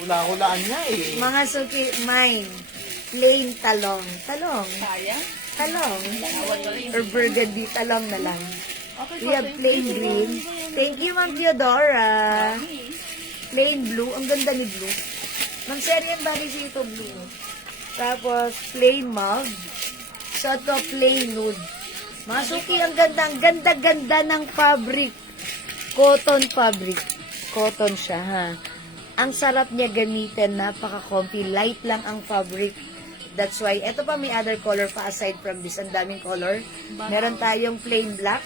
Hula-hulaan niya eh. Mga suki, mine. Plain talong. Talong. Sayang. Talong. Awat pala yung Or burgundy. Talong na lang. We have plain green. Thank you, Ma'am Theodora. Plain blue. Ang ganda ni blue. Ma'am Serian, bagay siya ito blue. Tapos, plain mauve. So, ito, plain nude. Mga suki, ang ganda. Ang ganda-ganda ng fabric. Cotton fabric. Cotton siya, ha. Ang sarap niya gamitin. Napaka-comfy. Light lang ang fabric. That's why, eto pa may other color pa aside from this. Ang daming color. Meron tayong plain black.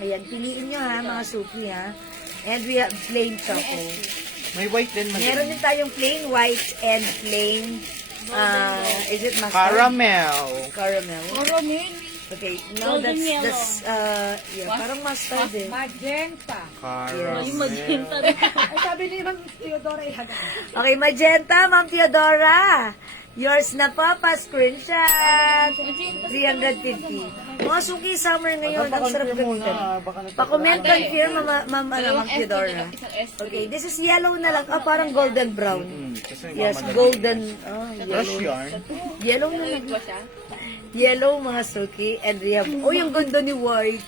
Ayan, piliin nyo ha, mga suki ha. And we have plain choco. May white din, madam. Meron din tayong plain white and plain, is it mustard? Caramel. Caramel. Caramel. Okay, no, Golden that's, yeah, parang mustard eh. Magenta. Caramel. Ay, sabi ni Ma'am Theodora Ilagan. Okay, magenta, Ma'am Theodora. Yours na po, pa-screenshot. 350. Mga suki, summer ngayon. Ang sarap gamitin. Pa-comment, confirm, Ma'am Theodora. Okay, this is yellow na lang. Ah, parang golden brown. Kasi Yes, nagmamadali. golden. Brush yarn. Yellow na lang. Yellow, mga suki. And we have, yung ganda ni white.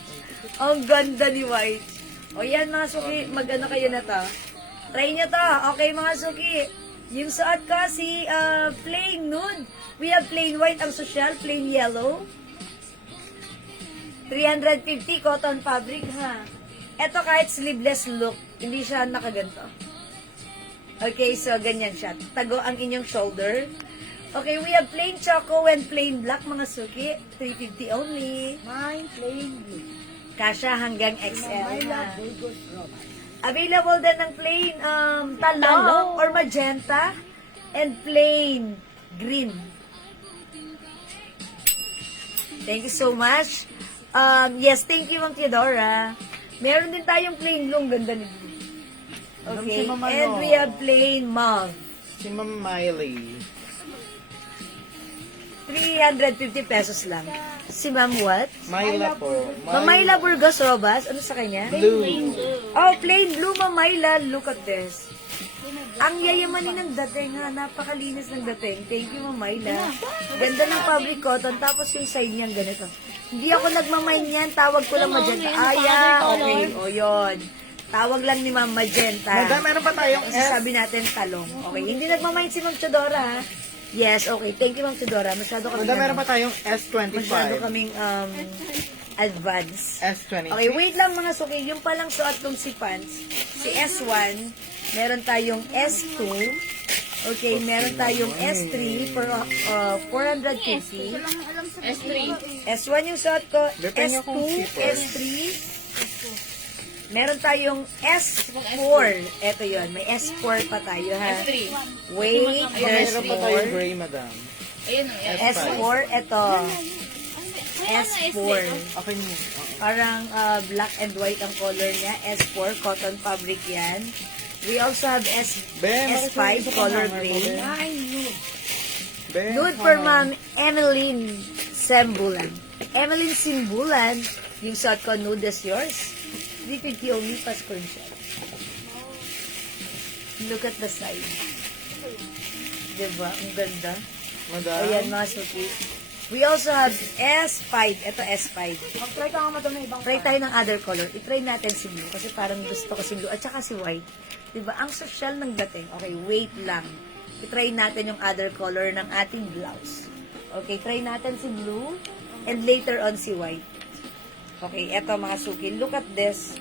Ang ganda ni white. O yan, mga suki, mag-ano kayo na to. Try nyo to. Okay, mga suki. Yung suot ko, si plain nude. We have plain white ang social, plain yellow. 350 cotton fabric, ha. Ito kahit sleeveless look, hindi siya nakaganto. Okay, so ganyan siya. Tago ang inyong shoulder. Okay, we have plain choco and plain black, mga suki. 350 only. Mine, plain blue. Kasha hanggang XL. Myla ha. Burgos Roman. Available din ng plain talong or magenta and plain green. Thank you so much. Yes, thank you, Ma'am Theodora. Meron din tayong plain blue. Ang ganda ni blue. Okay, Si Ma'am and ano? we have plain mauve. Si Ma'am Miley. 350 pesos lang. Si Ma'am what? Myla po. Ma'am Myla Burgos Robas. Ano sa kanya? Blue. Oh, plain blue, Ma'am Myla. Look at this. Ang yayamanin ng dating, ha. Napakalinis ng dating. Thank you, Ma'am Myla. Ganda ng fabric cotton. Tapos yung side niyan ganito. Hindi ako nagmamain yan. Tawag ko lang magenta. Okay. O, yun. Tawag lang ni Ma'am Magenta. Madam, meron pa tayong Kasi sabi natin talong. Okay. Hindi nagmamain si Ma'am Chodora, ha. Yes, okay. Thank you, Ma'am Chodora. Masyado kami Madam, meron pa tayong masyado S25. kaming advance. S26. Okay, wait lang mga suki. Yung palang suot kong si pants, si S1, meron tayong S2, okay, meron tayong S3 for 450. S3. S1 yung suot ko, Depende S2, kung zipper. S3, Meron tayong S4. Ito yon, may S4 pa tayo ha. S3. Wait, there's Meron pa tayo more. gray, madam. Ayun o. S4, ito. S4. Okay niyo. Parang black and white ang color niya. S4, cotton fabric yan. We also have S5, color gray. Ay, no. Good for Ma'am Emeline Sembulan. Emeline Simbulan, yung suot ko, nude as yours. Repeat you only pa screenshot. Look at the side. Diba? Ang ganda. Madam. Ayan, mga suki. We also have S5. Ito S5. Mag-try ka nga madam ng ibang Try tayo ng other color. I-try natin si blue kasi parang gusto ko si blue at saka si white. Diba? Ang social ng dating. Okay, wait lang. I-try natin yung other color ng ating blouse. Okay, try natin si blue and later on si white. Okay, eto mga suki. Look at this.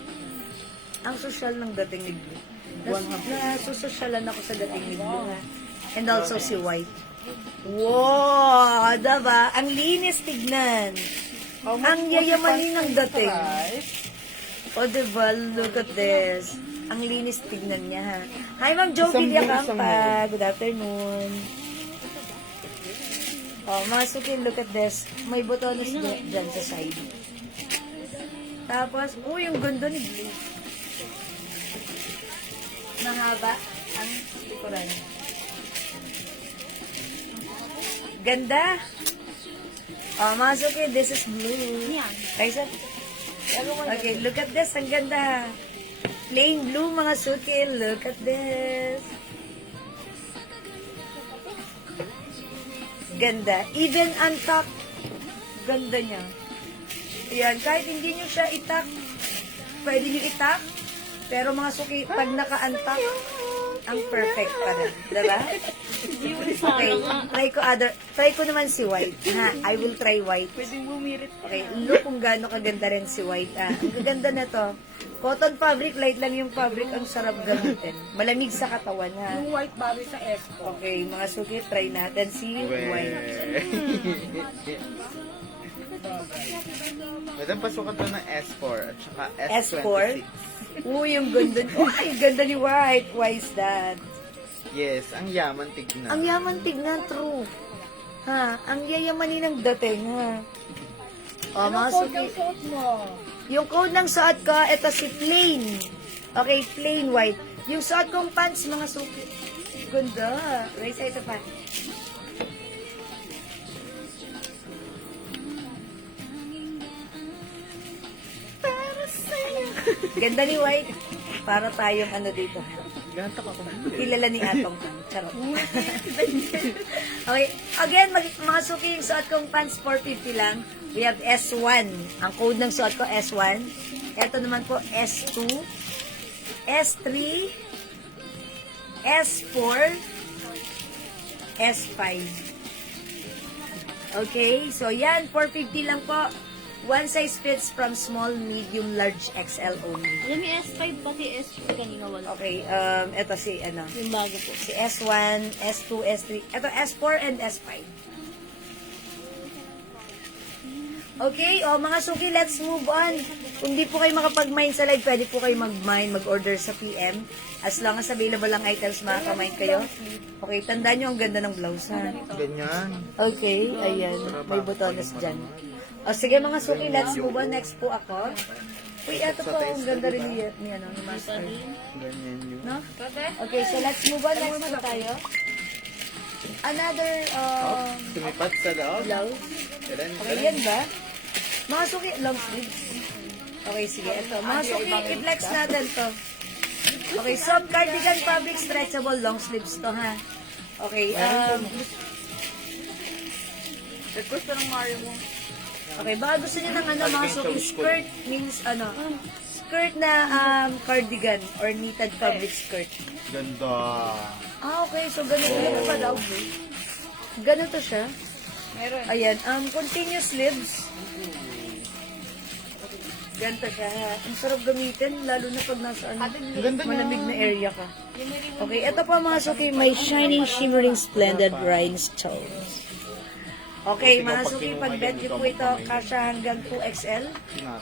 Ang social ng dating ni blue. Nasusosyalan ako sa dating ni blue ha. And also si white. Wow! Diba? Ang linis tignan. Ang yayamanin ng dating. O diba? Look at this. Ang linis tignan niya ha. Hi Ma'am Jo Isang blue, Villacampa. Good afternoon. Oh, mga suki, look at this. May botones dyan sa side. Tapos, yung ganda ni blue. Mahaba ang likuran. Ganda. Oh, mga suki, this is blue. Yan. Kaysa, okay, look at this. Ang ganda. Plain blue, mga suki. Look at this. Ganda. Even untuck. Ganda niya. Ayan, kahit hindi nyo siya itak, pwede nyo itak. Pero mga suki, pag naka-untuck, ang perfect pa rin. Diba? Okay, try ko naman si white. Ha, I will try white. Okay, look kung gaano kaganda rin si white. Ang gaganda na to. Cotton fabric, light lang yung fabric, ang sarap gamitin. Malamig sa katawan, ha. yung white bago sa S. Okay, mga suki, try natin si white. Madam, pasukan to ng S4 at saka S4? S26. Yung ganda. Yung ganda ni white. Why is that? Yes, ang yaman tignan. Ang yaman tignan, true. Ha, ang yayamanin ng dating, ha. O, mga Code suki. ng suot mo. Yung code ng suot ko, ito si plain. Okay, plain white. Yung suot kong pants, mga suki. Ganda. Raisa ito pa. Ganda ni white. Para tayong ano dito. Ganto ka kung Kilala ni Atong. Charot. Okay. Again, mga suki, yung suot kong pants, 450 lang. We have S1. Ang code ng suot ko, S1. Ito naman po, S2. S3. S4. S5. Okay. So, yan. 450 lang po. One size fits from small, medium, large, XL only. Alam mo, S5 pati S3 kanina wala. Okay, ito si, Yung bago po. si S1, S2, S3. Ito, S4 and S5. Okay, mga suki, let's move on. Kung di po kayo makapag-mine sa live, pwede po kayo mag-mine, mag-order sa PM. As long as available ang items, makaka-mine kayo. Okay, tandaan nyo, ang ganda ng blouse, ha? ganyan. Okay, ayan. May botones dyan. O, sige mga suki, let's move on. Next po ako. Uy, ito po, ang ganda rin ni Master. Ganyan yun. No? Okay, so let's move on. Next po tayo. Another Sumipat sa loob. blouse. Kailan? Okay, yan ba? Mga suki, long sleeves. Okay, sige, ito. Mga suki, i-flex natin to. Okay, soft cardigan fabric stretchable long sleeves to, ha? Okay, Gusto ng Mario mo. okay, baka gusto niyo ng mga suki, skirt means, skirt na cardigan or knitted fabric skirt. Ganda. Okay, so ganito lang pa daw. Ganito siya. Meron. Ayan, continuous sleeves. Ganito siya. Ang sarap gamitin, lalo na pag nasa Ganda niya. malamig na area ka. Okay, ito pa mga suki, may shining, shimmering, splendid rhinestones. Okay, mga suki, pag bet nyo po ito, kasha hanggang 2XL.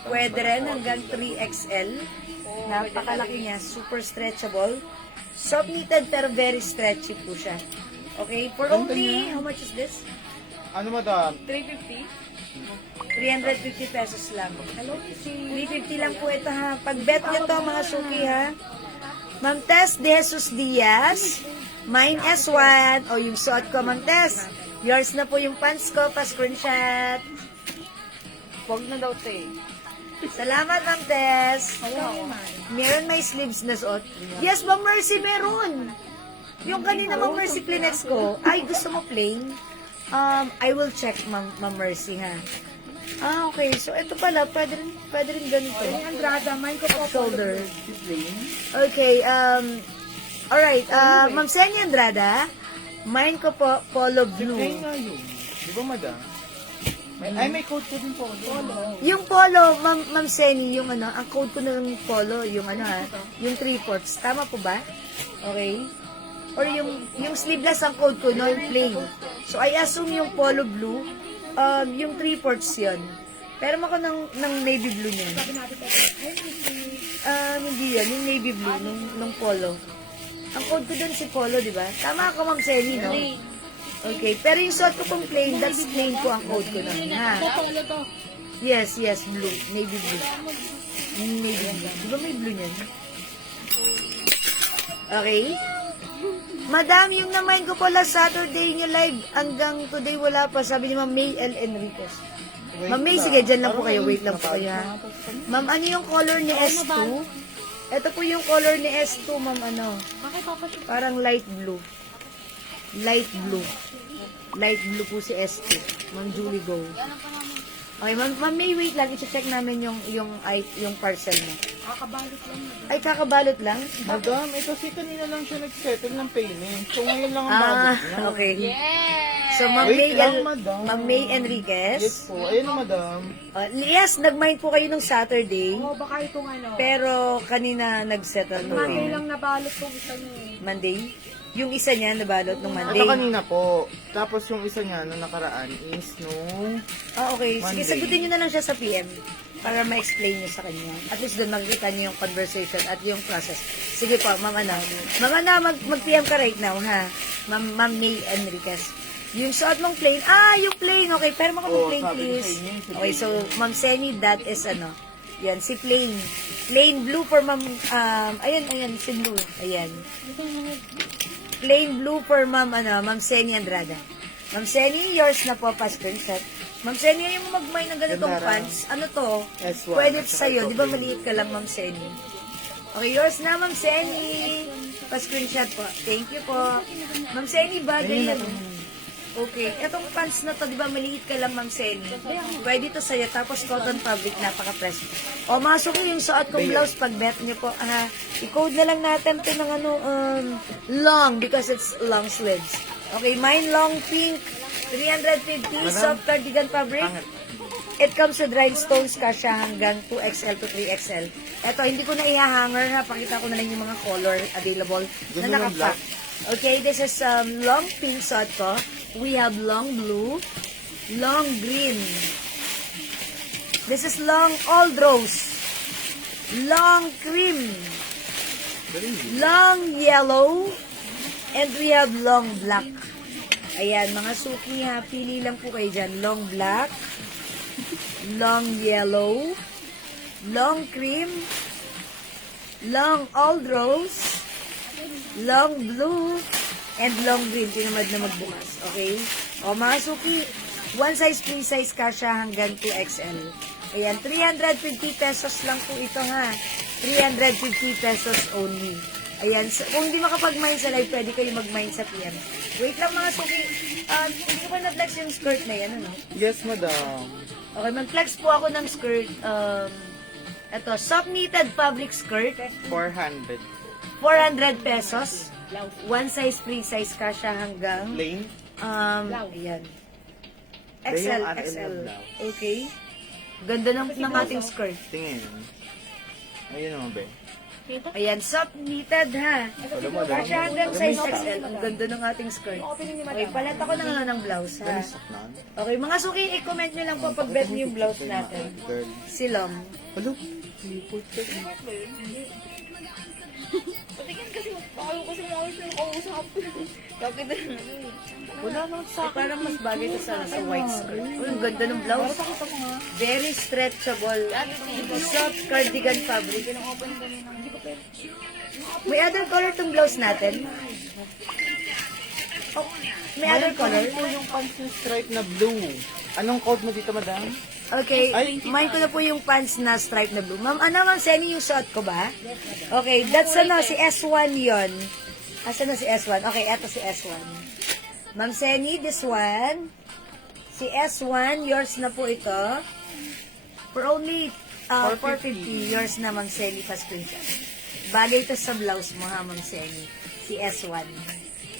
Pwede rin hanggang 3XL. Napakalaki niya. Super stretchable. Soft knitted pero very stretchy po siya. Okay, for Ganda only, niya. how much is this? Ano madam? 350? 350 pesos lang. 350 lang po ito ha. Pag-bet nyo to mga suki ha. Ma'am Tess De Jesus Diaz. Mine S1. O yung suot ko, Ma'am Tess. Yours na po yung pants ko. Pa-screenshot. Huwag na daw, te. Salamat, Ma'am Tess. Meron may sleeves na suot. Yes, Ma'am Mercy, meron. Yung kanina, Ma'am Mercy, Kleenex ko. Ay, gusto mo plain? I will check, Ma'am Mercy, ha. Okay. So, ito pala. Pwede rin ganito. Andrada, mine ko po. Shoulder. Okay, alright. Ma'am Senya Andrada, mine ko po, polo blue. Plain nga yun. Di ba madam? May code ko din po. Yung polo, Ma'am Seni, yung ano, ang code ko ng polo, yung ano ha, yung 3/4. Tama po ba? Okay. Or yung sleeveless ang code ko, no, yung plain. So, I assume yung polo blue, yung 3/4 yun. Pero ako ng navy blue niyan. Hindi yan, yung navy blue, nung polo. Ang code ko dun si polo, di ba? Tama ako, Ma'am Seni, no? Okay, pero yung suot ko pong plain, that's plain po ang code ko nun, ha? Polo to. Yes, blue. Navy blue. Navy blue. Di ba may blue niyan? Okay. Madam, yung naman ko po last Saturday niyo live, hanggang today wala pa. Sabi ni Ma'am May L. Enriquez. Ma'am May, sige, dyan lang po kayo. Wait lang po kayo, ha? Ma'am, ano yung color ni S2? Ito po yung color ni S2, ma'am, ano? Bakit papasok? Parang light blue. Light blue. Light blue po si S2. Ma'am Julie, go. Okay, Ma'am May, wait lang. I-check namin yung parcel mo. Kakabalot lang. Ay, kakabalot lang? Madam, ito si kanina lang siya nag-settle ng payment. So ngayon lang ang bago niya. Okay. Yes! So, Ma'am Wait May, lang, madam. Ma'am May Yes Enriquez. po. Ayun na madam. Yes, nag-mind po kayo nung Saturday. Oo, baka itong ano. Pero kanina nag-settle ng Monday payment. lang nabalot tong isa niyo eh. Monday? Yung isa niya nabalot nung Monday. Ito kanina po. Tapos yung isa niya nung nakaraan is nung... Okay. Sige, Monday. sagutin nyo na lang siya sa PM para ma-explain nyo sa kanya. At least doon makikita nyo yung conversation at yung process. Sige po, Ma'am Ana. Ma'am Ana, mag-PM ka right now, ha? Ma'am May Enriquez. Yung suot mong plain. Yung plain. Okay, pero Oo, plain, sabi ko please. sa inyo, si Okay, so, Ma'am Seni, that is ano. Yan, si plain. Plain blue for Ma'am, ayan, si blue. Ayan. Plain blue for Ma'am Seni Andrada. Ma'am Seni, yours na po, pa-screenshot. Ma'am Seni, yung magmay ng ganitong Ganda raw. pants, ano to? S1. Pwede At saka sa'yo. ito, Di ba plain maliit ka lang, Ma'am Seni? Okay, yours na, Ma'am Seni. Pa-screenshot po. Thank you po. Ma'am Seni, bagay yan. Okay. Itong pants na to, di ba maliit ka lang, Ma'am Seni? Pwede to sa'yo. Tapos cotton fabric, napaka-fresh. O, masok yung suot kong blouse pag bet niyo po. I-code na lang natin ito ng long because it's long sleeves. Okay, mine long pink, 350, soft cardigan fabric. It comes with rhinestones, kasha hanggang 2XL to 3XL. Ito, hindi ko na i-hanger ha. Pakita ko na lang yung mga color available na Ganun ang nakapack. Okay, this is long pink suot ko. We have long blue, long green. This is long old rose, long cream, long yellow, and we have long black. Ayan, mga suki ha, pili lang po kayo dyan. Long black, long yellow, long cream, long old rose, long blue, and long green. Tinamad na magbukas. Okay? O, mga suki, one size, free size kasha hanggang 2XL. Ayan, 350 pesos lang po ito ha. 350 pesos only. Ayan, so, kung hindi makapag-mine sa live, pwede kayo mag-mine sa PM. Wait lang mga suki. Hindi ko pa na-flex yung skirt na yan, ano? Yes madam. Okay, mag-flex po ako ng skirt. Ito, soft knitted fabric skirt. 400. 400 pesos. One size, free size ka siya hanggang Plain. ayan. Then XL, yung RL XL. na blouse. Okay. Ganda ng ating skirt. Tingin. Ayun naman ba? Ayan, soft knitted ha. Wala mo Kasya dam. hanggang size XL. Ang ganda ng ating skirt. Okay, palit ako na nga ng blouse ha. Ganun na. Okay, mga suki, i-comment nyo lang po pag bet nyo yung blouse natin. Girl. Silom. Hello? Patingin kasi, ayaw kasi maayos yung kausap. Bakit na Wala naman sa Eh, parang mas bagay ito sa white skirt. Uy, ang ganda ng blouse. Very stretchable. Soft cardigan fabric. May other color tong blouse natin. Oh, may other color? po yung pants na stripe na blue. Anong code mo dito, madam? Okay, Ay. mine ko na po yung pants na stripe na blue. Ma'am, Ma'am Senny, yung suot ko ba? Okay, that's si S1 yon. Asan na si S1? Okay, eto si S1. Ma'am Senny, this one. Si S1, yours na po ito. For only 450, yours na, Ma'am Senny, pa-screenshot. Bagay ito sa blouse mo, ha, Ma'am Senny. Si S1.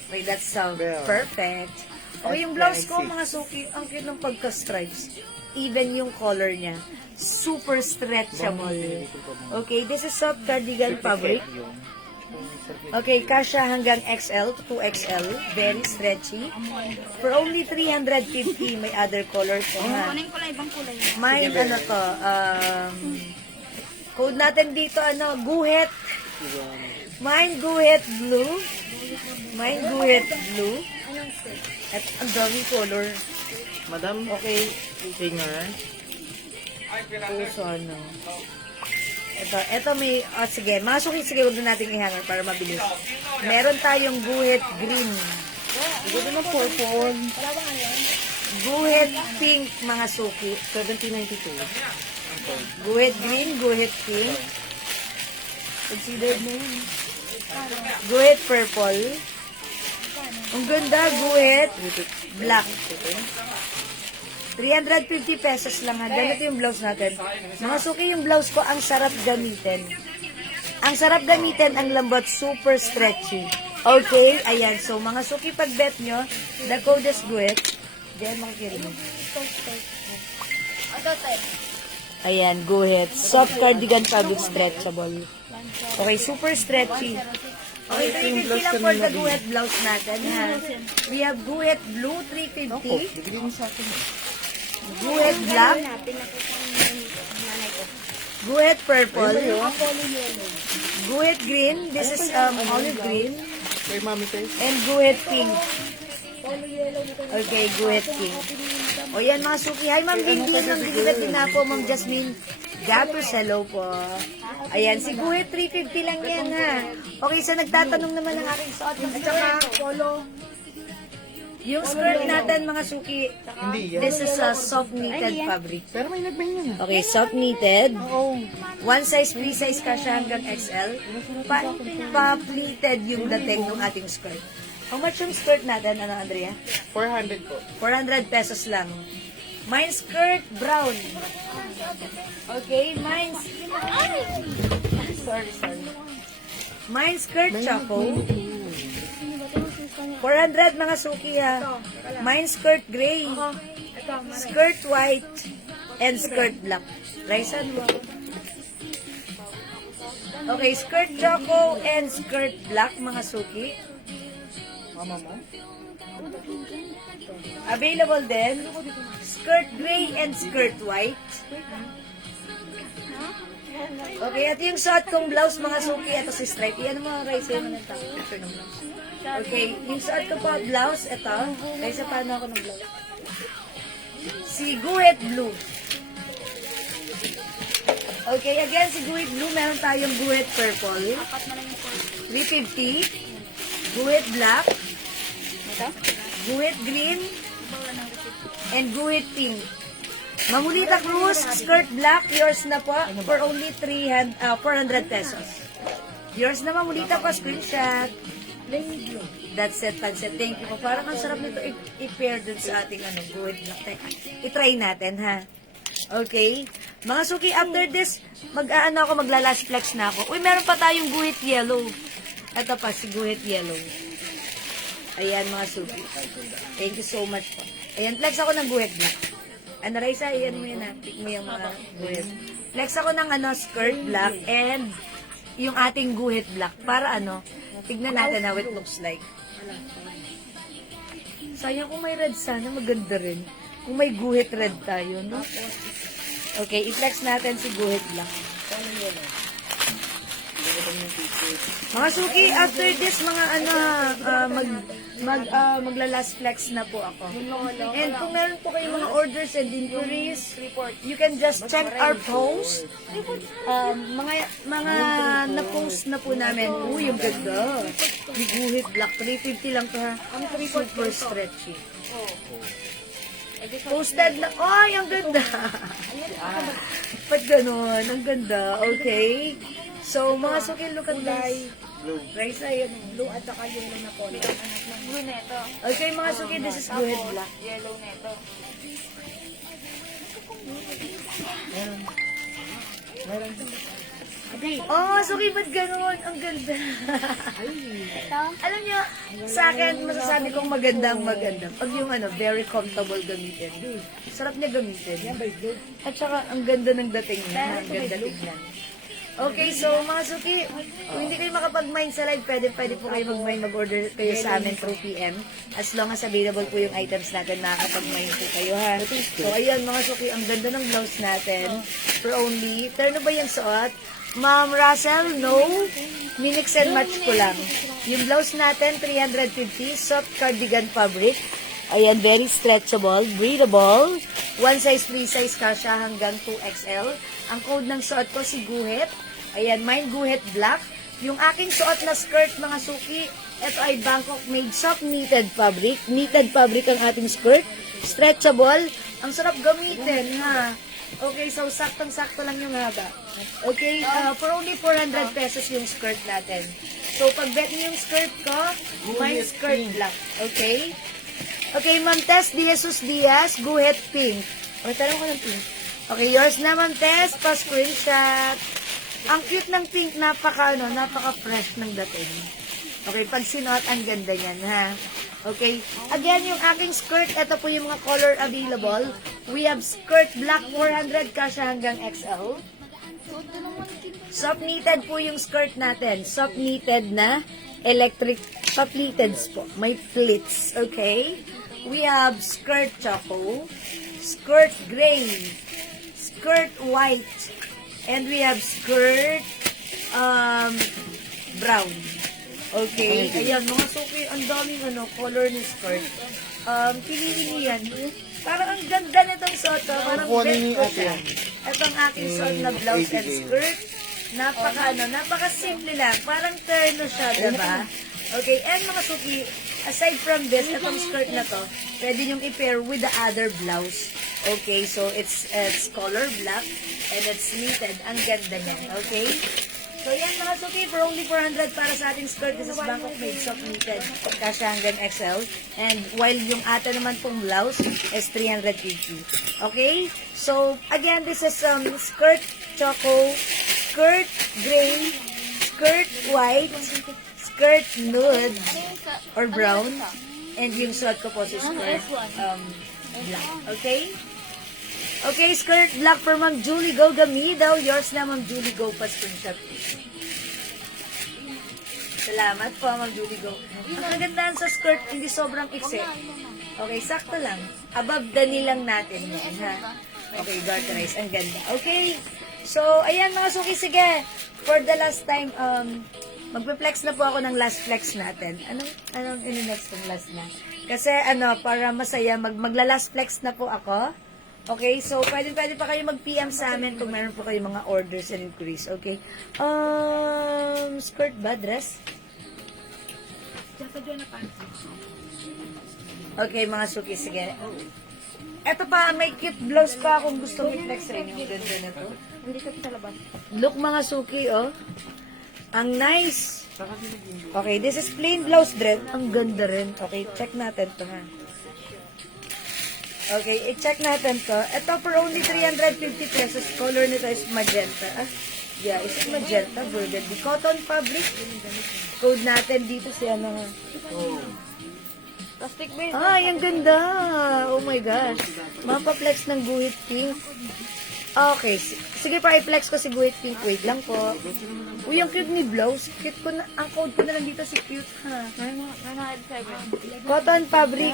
Okay, that's perfect. Okay, yung blouse ko, mga suki, ang cute ng pagka-stripes. Even yung color niya. Super stretchable. Okay, this is soft cardigan fabric. Okay, kasha hanggang XL to 2XL. Very stretchy. For only 350, may other color po, ha. Kunin ko lang ibang kulay. Mine, ano to, code natin dito, guhit. Mine, guhit blue. Mine, guhit blue. At ang daming color. Madam, Okay. singer. So, ano. Ito may, sige, masukin, sige, huwag na natin i-hanger para mabilis. Meron tayong guhit green. Ito na purple. Guhit pink, mga suki. 1792. Guhit green, guhit pink. Considered na yun. Guhit purple. Ang ganda, guhit black. 350 pesos lang ha. Ganito yung blouse natin. Mga suki, yung blouse ko, ang sarap gamitin. Ang sarap gamitin, ang lambot, super stretchy. Okay, ayan. So, mga suki, pag bet nyo, the code is guhit. Diyan makikirinig. Ayan, guhit. Soft cardigan fabric stretchable. Okay, super stretchy. Okay, 350 lang for the guhit blouse natin, ha. We have guhit blue, 350. Bigyan mo sa akin. Guhit black. Guhit purple. Guhit green. This is olive green. Kay mami tayo. And guhit pink. Okay, guhit pink. O yan mga suki. Hi, Ma'am Bingbing. Ma'am Bingbing din na po. Ma'am Jasmine Gatos. Hello po. Ayan, si guhit 350 lang yan ha. Okay, so nagtatanong naman ng aking suot. At saka, polo. Yung skirt natin mga suki, Hindi yan. this is a soft knitted fabric. Pero may nagmay yan. Okay, soft knitted. One size, free size ka siya hanggang XL. Pa-pleated yung dating ng ating skirt. How much yung skirt natin, ano Andrea? 400 po. 400 pesos lang. Mine skirt, brown. Okay, mine... Sorry. Mine skirt, choco. 400 mga suki ha. Mine skirt gray. Skirt white. And skirt black. Raisa, mo. Okay, skirt choco and skirt black mga suki. Mama mo? Available din. Skirt gray and skirt white. Okay, at yung suot kong blouse mga suki, ito si Stripe. Yan mga Raisa yung picture ng blouse. Okay, yung suot ko po blouse, ito. Raisa, paano ako ng blouse? Si Guhit Blue. Okay, again, si Guhit Blue, meron tayong Guhit Purple. 350. Guhit Black. Guhit Green. And Guhit Pink. Mamulita Cruz, skirt black, yours na po for only 400 pesos. Yours na Mamulita po, screenshot. That's it, Pansit. Thank you po. Parang ang sarap nito i-pair dun sa ating guhit black. Teka, i-try natin, ha? Okay. Mga suki, after this, magla-lash flex na ako. Uy, meron pa tayong guhit yellow. Ito pa, si guhit yellow. Ayan, mga suki. Thank you so much po. Ayan, flex ako ng guhit black. Ano, Raisa, iyan mo yun ha. Pick mo yung mga guhit. Flex ako ng skirt black and yung ating guhit black. Para tignan natin how it looks like. Sayang kung may red sana, maganda rin. Kung may guhit red tayo, no? Okay, i-flex natin si guhit black. Mga suki, after this, mga ano, magla-last flex na po ako. And kung meron po kayong mga orders and inquiries, you can just check our post. Mga na-post na po namin. Uy, yung ganda. Biguhit black. 350 lang to ha. Super stretchy. Posted na. Ay, ang ganda. Ba't ganun? Ang ganda. Okay. So, mga suki, look at this. Raisa, yun. Blue at saka yellow na polo. Blue neto. Okay, mga suki, this is Guhit Black. Yellow neto. Oh, mga suki, ba't ganun? Ang ganda. Alam niyo, sa akin, masasabi kong magandang. Pag yung ano, very comfortable gamitin. Sarap niya gamitin. At saka, ang ganda ng dating niya. Ang ganda tignan. Okay, so mga suki, kung hindi kayo makapag-mine sa live, pwede po kayo mag-mine, mag-order kayo sa amin through PM. As long as available po yung items natin, makakapag-mine po kayo ha. So ayan mga suki, ang ganda ng blouse natin. For only, turno ba yung suot? Ma'am Russell, no. Minix and match ko lang. Yung blouse natin, 350, soft cardigan fabric. Ayan, very stretchable, breathable. One size, free size kasha hanggang 2XL. Ang code ng suot ko si Guhit. Ayan, mine Guhit Black. Yung aking suot na skirt, mga suki, ito ay Bangkok made soft knitted fabric. Knitted fabric ang ating skirt. Stretchable. Ang sarap gamitin, ha. Okay, so saktong-sakto lang yung haba. Okay, for only 400 pesos yung skirt natin. So, pag bet niyo yung skirt ko, mine skirt black. Okay? Okay, Ma'am Tess De Jesus Diaz, Guhit Pink. O, tanong ko ng pink. Okay, yours na, Ma'am Tess. Pa-screenshot. Ang cute ng pink, napaka-fresh ng dating. Okay, pag sinuot, ang ganda niyan, ha? Okay, again, yung aking skirt, ito po yung mga color available. We have skirt black 400 kasha hanggang XL. Soft knitted po yung skirt natin. Soft knitted na electric soft knitted po. May pleats, okay? We have skirt choco, skirt gray, skirt white, and we have skirt brown. Okay, ayan, mga suki, ang daming color ni skirt. Piliin niyo yan. Parang ang ganda nitong suot, parang bet ko siya. Ito ang aking suot na blouse and skirt. Napaka-simple lang. Parang terno siya, diba? Okay, and mga suki, aside from this, itong skirt na to, pwede niyong i-pair with the other blouse. Okay, so it's color black and it's knitted. Ang ganda niyan, okay? So yan mga suki, for only 400 para sa ating skirt. This is Bangkok made soft knitted. Kasha hanggang XL. And while yung ata naman pong blouse is 350. Okay? So, again, this is skirt choco, skirt gray, skirt white, skirt nude or brown, and yung suot ko po si skirt black. Okay? Okay, skirt black for Ma'am Julie Go Gamido. Yours na, Ma'am Julie Go. Pa-screenshot. Salamat po, Ma'am Julie Go. Ang kagandahan sa skirt, hindi sobrang iksi. Okay, sakto lang. Above the knee lang natin yan, ha? Okay, garterize. Ang ganda. Okay. So, ayan mga suki. Sige. For the last time, magpe-flex na po ako ng last flex natin. Anong ini-next ng last na? Kasi, para masaya, magla-last flex na po ako. Okay, so pwede pa kayo mag-PM sa amin kung meron po kayo mga orders and inquiries. Okay. Skirt ba? Dress? Okay, mga suki, sige. Eto pa, may cute blouse pa kung gusto i-flex sa inyo. Ganda na to. Hindi ka sa labas. Look, mga suki, oh. Ang nice. Okay, this is plain blouse dress. Ang ganda rin. Okay, check natin to, ha. Okay, i-check natin to. Ito for only 350 pesos. Color nito is magenta. Yeah, is it magenta? Burgundy. Cotton fabric. Code natin dito si Plastic base. Ay, ang ganda. Oh my gosh. Mapaplex ng Guhit Pink. Okay, sige pa i-flex ko si Guhit Pink. Wait lang po. Uy, ang cute ni blouse. Cute ko na, ang code ko na lang dito si cute, ha. 907. Cotton fabric.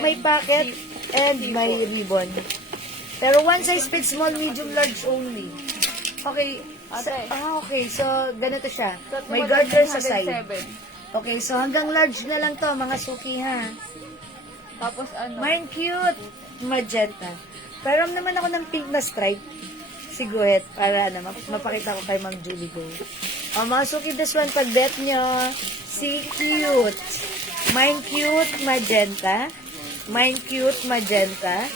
May pocket and may ribbon. Pero one size fits small, medium, large only. Okay, Ate. Okay. So, ganito siya. Suot ko May maganda garter yung sa side. 107. Okay, so hanggang large na lang to, mga suki, ha? Tapos ano? Mine cute. Magenta. Pero naman ako ng pink na stripe. Si Guhet, para ano, mapakita ko kay Ma'am Julie Go. O, mga suki, this one, pag bet nyo, si cute. Mine cute, magenta. Mine cute, magenta.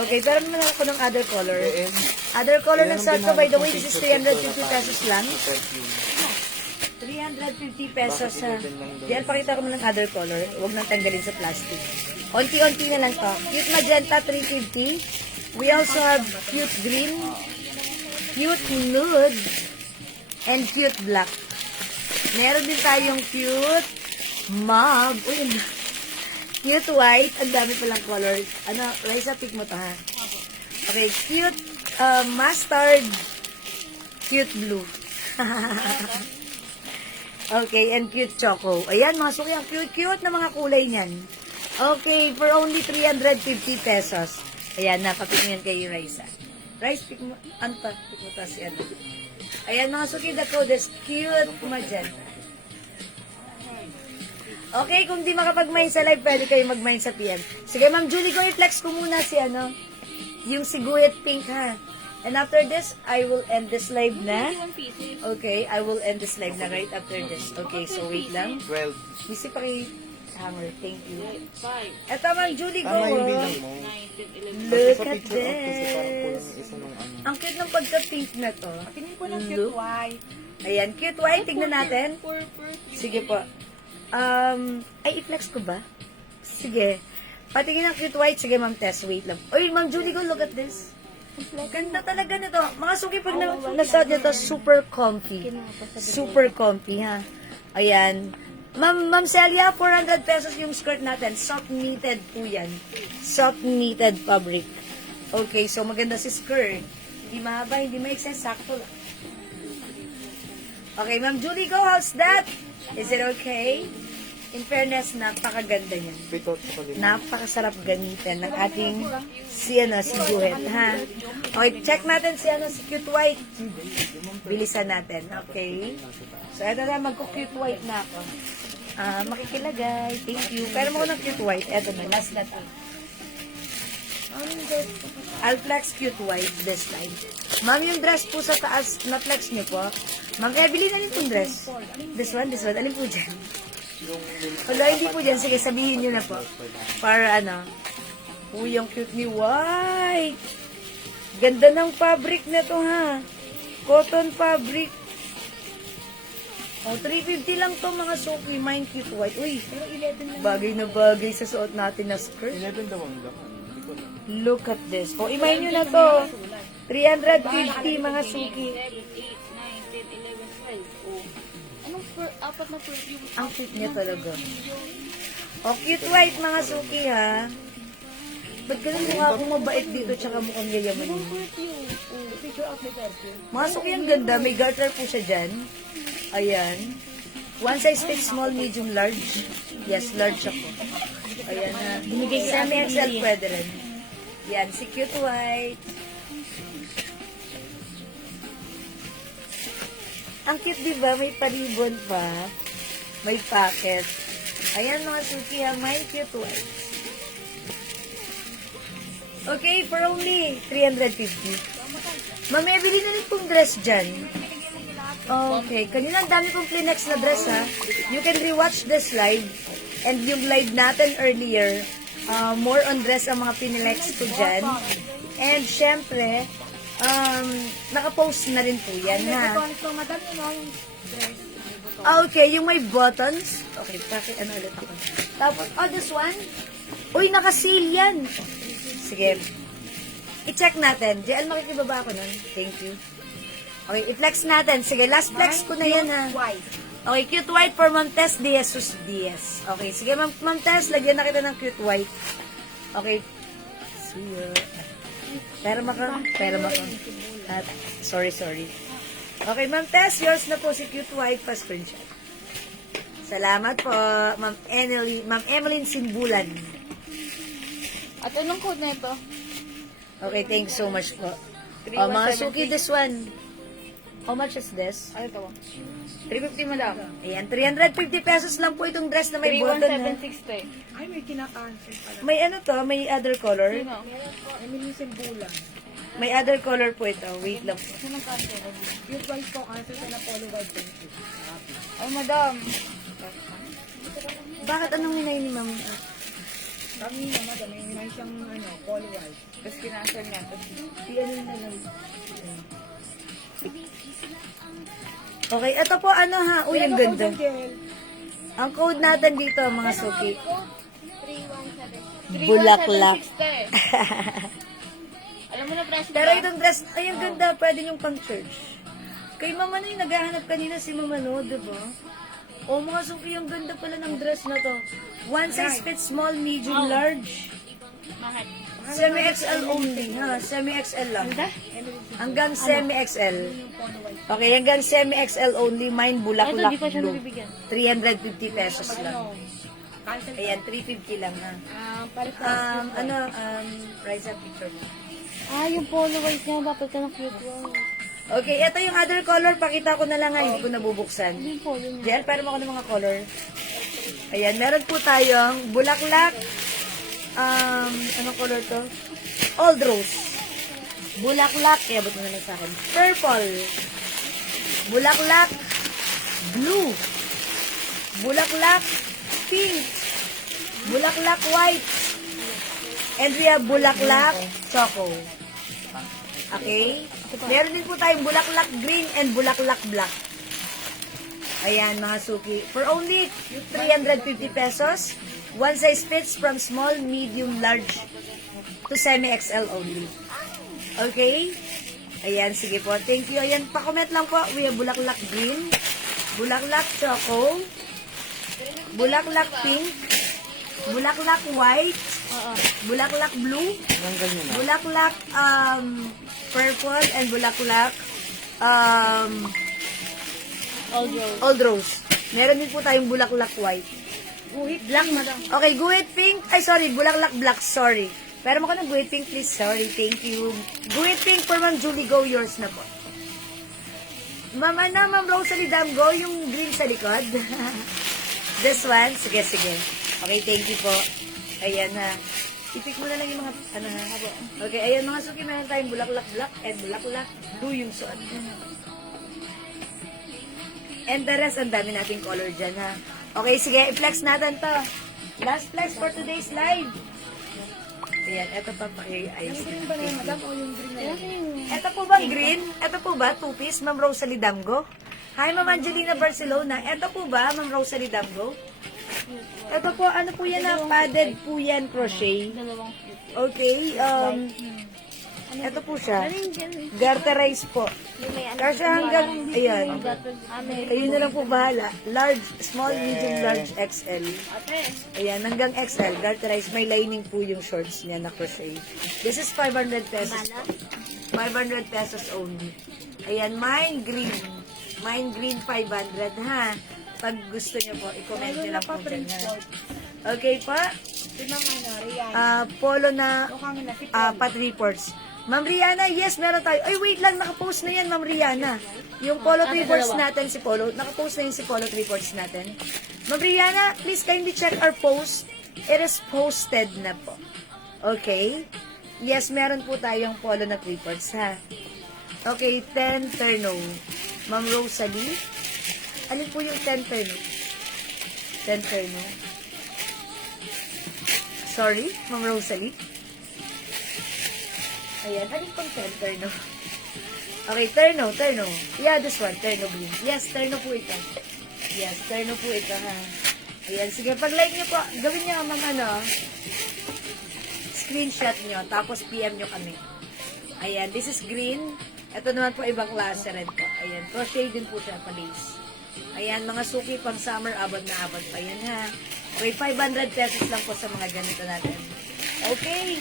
Okay, pero naman ako ng other color. Other color ng suot ko, by the way, this is 350 pesos lang. 350 pesos sa... Diyan, pakita ko ng other color. Huwag nang tanggalin sa plastic. Unti-unti na lang to. Cute magenta, 350. We also have cute green, cute nude, and cute black. Meron din tayong cute mauve. Uy, cute white. Ang dami palang colors. Ano, Raisa, pick mo to, ha? Okay, cute mustard, cute blue. Okay, and cute choco. Ayan, mga suki, ang cute-cute na mga kulay niyan. Okay, for only 350 pesos. Ayan, napapik mo yan kay Raisa. Rice, pick mo, anta, pick mo to si ano. Ayan, mga suki, the code is cute magenta. Okay, kung di makapag-mine sa live, pwede kayo mag-mine sa PM. Sige, Ma'am Julie, go i-flex ko muna si ano, yung siguhit pink, ha? And after this, I will end this live na. Okay, I will end this live na right after this. Okay, so wait lang. 12. Missy, paki-hammer. Thank you. 5, Eto, Ma'am Julie, go. Tama yung oh. bilang mo. 9, 10, 11. Look Sa at picture out kasi parang kulang this. yung isa nung ano. Ang cute ng pagka-pink na to. Tingin ko ng cute white. Ayan, cute white. Tignan natin. Purple. Sige po. Ay, i-flex ko ba? Sige. Patingin ng cute white. Sige, Ma'am Tess. Wait lang. Uy, Ma'am Julie, go look at this. Ganda talaga nito. Mga suki, pag nasuot nyo to, super comfy. Super comfy, ha? Ayan. Ma'am Celia, 400 pesos yung skirt natin. Soft knitted po yan. Soft knitted fabric. Okay, so maganda si skirt. Hindi mahaba, hindi maikse, sakto lang. Okay, Ma'am Julie, go. How's that? Is it okay? In fairness, napakaganda niyan. Pito at saka limang. Napakasarap gamitin ng ating si Juhet, ha? Okay, check natin si si cute white. Bilisan natin, okay? So, eto na, magko-cute white na ako. Makikilagay, thank you. Pero mo ng cute white, eto na, last na to. I'll flex cute white this time. Ma'am, yung dress po sa taas, na-flex niyo po. Ma'am Evelyn, alin pong dress? This one, alin po dyan? Wala, hindi po dyan. Sige, sabihin nyo na po. Para ano. Uy, yung cute ni white. Ganda ng fabric na to, ha. Cotton fabric. O, 350 lang to, mga suki. Mine cute white. Uy, bagay na bagay sa suot natin na skirt. 11 daw ang laman. Hindi ko alam. Look at this. O, imay nyo na to. 350, mga suki. 7, 8, 9, 10, 11, 12. Anong apat na perfume? Ang cute niya talaga. O, cute white, mga suki, ha. Ba't ganun mukha akong mabait dito tsaka mukhang yayaman yun? Mga suki, ang ganda. May garter po siya dyan. Ayan. One size fits small, medium, large. Yes, large ako. Ayan na. Semi-XL pwede rin. Yan, si cute white. Ang cute, diba? May paribon pa. May packet. Ayan, mga suki, ha. May cute white. Okay, for only 350. Ma'am, Evelyn, na rin pong dress dyan. Okay, kanina ang dami pong Kleenex na dress, ha. You can rewatch this live. And yung live natin earlier, more on dress ang mga pinilex ko dyan. And syempre, nakapost na rin po yan, ha. So, madam, yung dress. Okay, yung may buttons. Okay, ano ulit ako. Tapos, this one. Uy, naka-seal yan. Sige. I-check natin. JL, makikibaba ako nun. Thank you. Okay, i-flex natin. Sige, last flex ko na yan, ha. White. Okay, cute white for Ma'am Tess de Jesus Diaz. Okay, sige, Ma'am Tess, lagyan na kita ng cute white. Okay. See ya. Pera maka. At, sorry. Okay, Ma'am Tess, yours na po si cute white pa screenshot. Salamat po, Ma'am Emeline Sinbulan. At anong code na ito? Okay, thanks so much po. Mga suki, this one. How much is this? Ano to? 350 madam. Ayan, 350 pesos lang po itong dress na may button. Ha? 31760. Ay, may kinakancel pala. May ano to? May other color? Sino? May minisin bulan. May other color po ito. Wait lang po. Sino cancel? Yung price ko, cancel ko na follow by 20. Oh, madam. Bakit anong hinay ni ma'am? Kami na, madam, may hinay siyang follow by. Tapos kinancel niya. Tapos, Ano na lang. Okay, ito po ano ha. Uy, ang ganda. Ang code natin dito, mga suki. 31760. Bulaklak. Alam mo na presyo Pero ba? itong dress, ay ang ganda, pwede yung pang church. Kay mama na yung naghahanap kanina si mama no, diba? O mga suki, ang ganda pala ng dress na to. One size fits small, medium, large. Bakit? Semi-XL only, ha? Semi-XL lang. Hanggang semi-XL. Okay, hanggang semi-XL only. Mine bulaklak Ito, di pa siya blue. nabibigyan. 350 pesos lang. Cancel ko. Ayan, 350 lang, ha? Palit Rise up picture mo. Ah, yung polo white niya. Dapat ka ng cute one. Okay, ito yung other color. Pakita ko na lang, ha? Hindi ko nabubuksan. Yung polo niya. Jen, pero mo ako ng mga color. Ayan, meron po tayong bulaklak. Anong color to? Old rose. Bulaklak. Iabot mo na lang sa akin. Purple. Bulaklak. Blue. Bulaklak. Pink. Bulaklak white. And we have bulaklak choco. Okay? Meron din po tayong bulaklak green and bulaklak black. Ayan, mga suki. For only 350 pesos, one size fits from small, medium, large to semi-XL only. Okay? Ayan, sige po. Thank you. Ayan, pa-comment lang po. We have bulaklak green, bulaklak choco, bulaklak pink, bulaklak white, bulaklak blue, Hanggang ganyan na. bulaklak purple, and bulaklak Old rose. old rose. Meron din po tayong bulaklak white. Guhit black, madam. Okay, guhit pink. Ay, sorry, bulaklak black. Sorry. Pero mo ko ng guhit pink, please. Sorry, thank you. Guhit pink for Ma'am Julie. Go, yours na po. Ma'am Rosalie Damgo, yung green sa likod. This one. Sige, sige. Okay, thank you po. Ayan ha. Ipik mo na lang yung mga, ano ha. Okay, ayan mga suki, meron tayong bulaklak black and bulaklak blue yung suot. And the rest, ang dami nating color dyan, ha? Okay, sige, i-flex natin to. Last flex for today's live. Ayan, eto pa ayos. Green ba na yun, madam, o yung green na yun? Eto po ba green? Eto po ba two-piece, Ma'am Rosalie Damgo? Hi, Ma'am Angelina Barcelona. Eto po ba, Ma'am Rosalie Damgo? Eto po, ano po yan na? Padded po yan, crochet. Dalawang cute. Okay, eto po siya. Garterize po. Kasi hanggang, ayan. Ayun na lang po bahala. Large, small, medium, large, XL. Ayan, hanggang XL. Garterize. May lining po yung shorts niya na crochet. This is 500 pesos. 500 pesos only. Ayan, mine green. Mine green 500 ha. Pag gusto niyo po, i-comment niyo lang po dyan. Ha? Okay pa? Si Ma'am Rian. Polo na Mukhang na, si Pat Reports. Ma'am Rihanna, yes, meron tayo. Ay, wait lang, nakapost na yan, Ma'am Rihanna. Yung Polo 3 reports natin, si Polo, nakapost na yun si Polo 3 reports natin. Ma'am Rihanna, please kindly check our post. It is posted na po. Okay? Yes, meron po tayong Polo na 3 reports, ha? Okay, 10 Terno. Ma'am Rosalie. Alin po yung 10 Terno? 10 Terno. Sorry, Ma'am Rosalie. Ayan, alin pang Terno? Okay, Terno. Yeah, this one, Terno green. Yes, Terno po ito. Yes, Terno po ito, ha? Ayan, sige, pag-like nyo po, gawin nyo mga screenshot nyo, tapos PM nyo kami. Ayan, this is green. Ito naman po, ibang klase rin po. Ayan, crochet din po siya, pa-lace. Ayan, mga suki pang summer, abot na abot pa yan, ha? Okay, 500 pesos lang po sa mga ganito natin. Okay.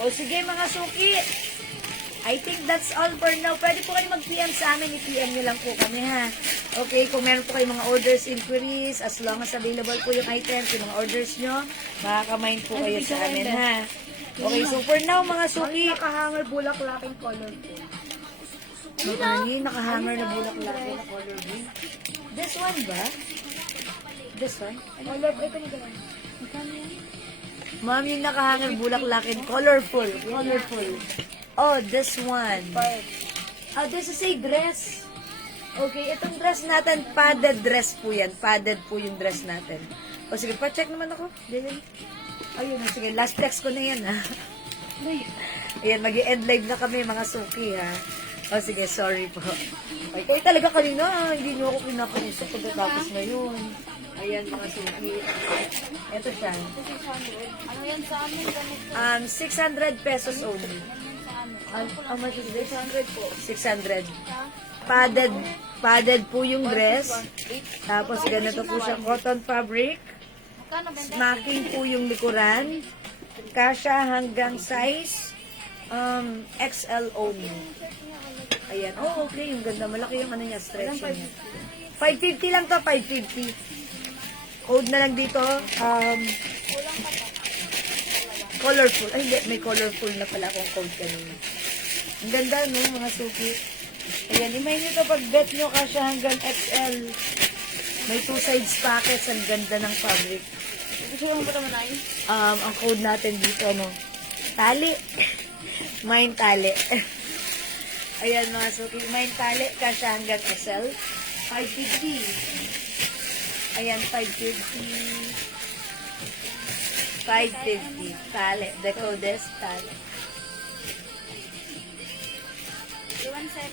O sige mga suki. I think that's all for now. Pwede po kayo mag-PM sa amin. I-PM nyo lang po kami ha. Okay, kung meron po kayo mga orders, inquiries, as long as available po yung items, yung mga orders nyo, makakamind po kayo sa amin ha. Okay, so for now mga suki. Nakahanger bulaklaking color po. Ay, nakahanger na bulaklak na color green. This one ba? This one? Color, ito mo ganun. Magkano yan? Ma'am, yung nakahanger bulaklak in colorful. Colorful. Oh, this one. Oh, this is a dress. Okay, itong dress natin, padded dress po yan. Padded po yung dress natin. O sige, pa-check naman ako. Ganyan. Ayun, sige, last text ko na yan, ha. Ayan, mag-i-end live na kami, mga suki, ha. O sige, sorry po. Ay, kayo talaga kanina, hindi nyo ako pinakausap pagkatapos na yun. Ayan, mga suki. Ito siya. 600. Ano yan sa amin? Ganito. 600 pesos only. Sa amin. How much is this? 600 po. 600. Padded po yung dress. Tapos ganito po siya, cotton fabric. Magkano benta? Smacking po yung likuran. Kasha hanggang size XL only. Ayan. Oh, okay. Yung ganda. Malaki yung ano niya, stretching niya. 550 lang to, 550. Code na lang dito. Colorful. Ay, hindi. May colorful na pala akong code kanina. Ang ganda, no, mga suki. Ayan, imayin nyo to pag bet nyo kasya hanggang XL. May 2 sides pockets. Ang ganda ng fabric. Gusto mo ba naman ay? Ang code natin dito, ano, tali. Mine tali. Ayan, mga suki. Mine tali, kasya hanggang XL. 550. Ayan, 550. 550. Tali. Decodes, tali.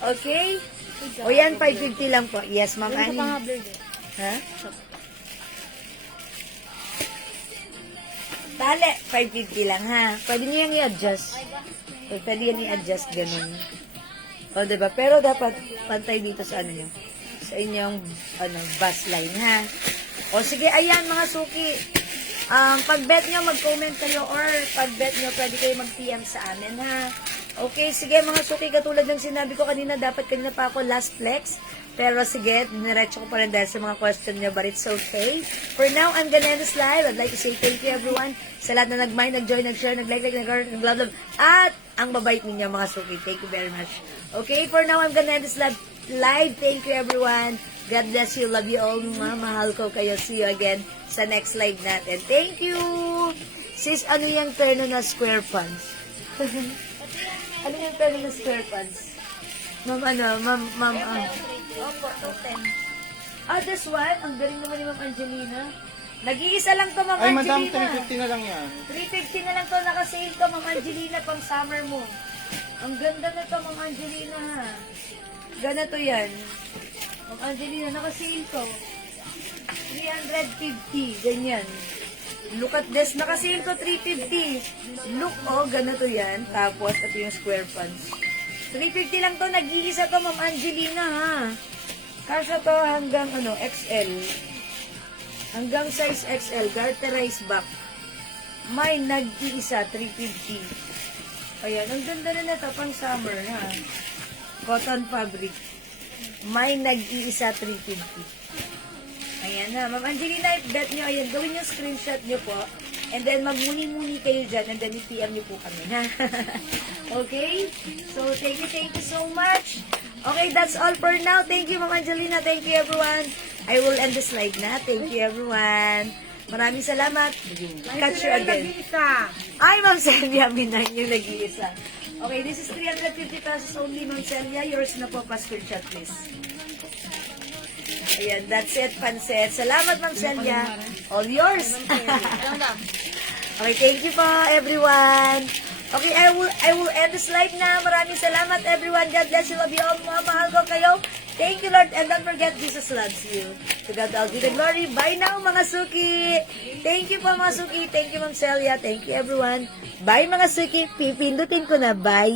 Okay? O yan, 550 lang po. Yes, ma'am. Ani. Ha? Tali, 550 lang, ha? Pwede niyo yung i-adjust. Pwede yan i-adjust, ganun. O, diba? Pero dapat pantay dito sa ano nyo. Sa inyong, bus line, ha? O, sige, ayan, mga suki. Pag bet nyo, mag-comment kayo or pag bet nyo, pwede kayo mag-PM sa amin, ha? Okay, sige, mga suki, katulad ng sinabi ko kanina, dapat kanina pa ako last flex. Pero sige, diniretso ko pa rin dahil sa mga question nyo, but it's okay. For now, I'm gonna end this live. I'd like to say thank you everyone sa lahat na nag-mind, nag-join, nag-share, nag-like, nag-love, at ang babait ninyo mga suki. Thank you very much. Okay, for now, I'm gonna end this live. Thank you everyone. God bless you. Love you all. Mahal ko kayo. See you again sa next live natin. Thank you. Sis, ano yung terno na square pants? Ano yung terno na square pants? Ma'am, Opo, 210. this one, ang galing naman ni Ma'am Angelina. Nag-iisa lang to, Ma'am Ay, madam, Angelina. 350 na lang yan. 350 na lang to, naka-sale to, Ma'am Angelina, pang summer mo. Ang ganda na to, Ma'am Angelina, ha. Ganito yan. Ma'am Angelina, naka-sale to. 350, ganyan. Look at this, naka-sale to, 350. Look, oh, ganito yan. Tapos, ito yung square pants. 350 lang to, nag-iisa to, Ma'am Angelina, ha. Kasya to hanggang, XL. Hanggang size XL, garterized back. May nag-iisa, 350. Ayan, ang ganda na nito, pang summer, ha. Cotton fabric. May nag-iisa, 350. Ayan na, Ma'am Angelina, bet nyo, ayan, gawin yung screenshot nyo po. And then, magmuni-muni kayo dyan, and then i-PM nyo po kami, ha? Okay? So, thank you so much. Okay, that's all for now. Thank you, Ma'am Angelina. Thank you, everyone. I will end this live na. Thank you, everyone. Maraming salamat. Catch you again. Ay, Ma'am Celia, minay yung nag-iisa. Okay, this is 350 pesos only, Ma'am Celia. Yours na po, pa-screenshot, please. Ayan, that's it, Panset. Salamat, Ma'am Celia. All yours. Okay, thank you po, everyone. Okay, I will end this live na. Maraming salamat, everyone. God bless you. Love you all. Mahal ko kayo. Thank you, Lord. And don't forget, Jesus loves you. To God all be the glory. Bye now, mga suki. Thank you po, mga suki. Thank you, Ma'am Celia. Thank you, everyone. Bye, mga suki. Pipindutin ko na. Bye.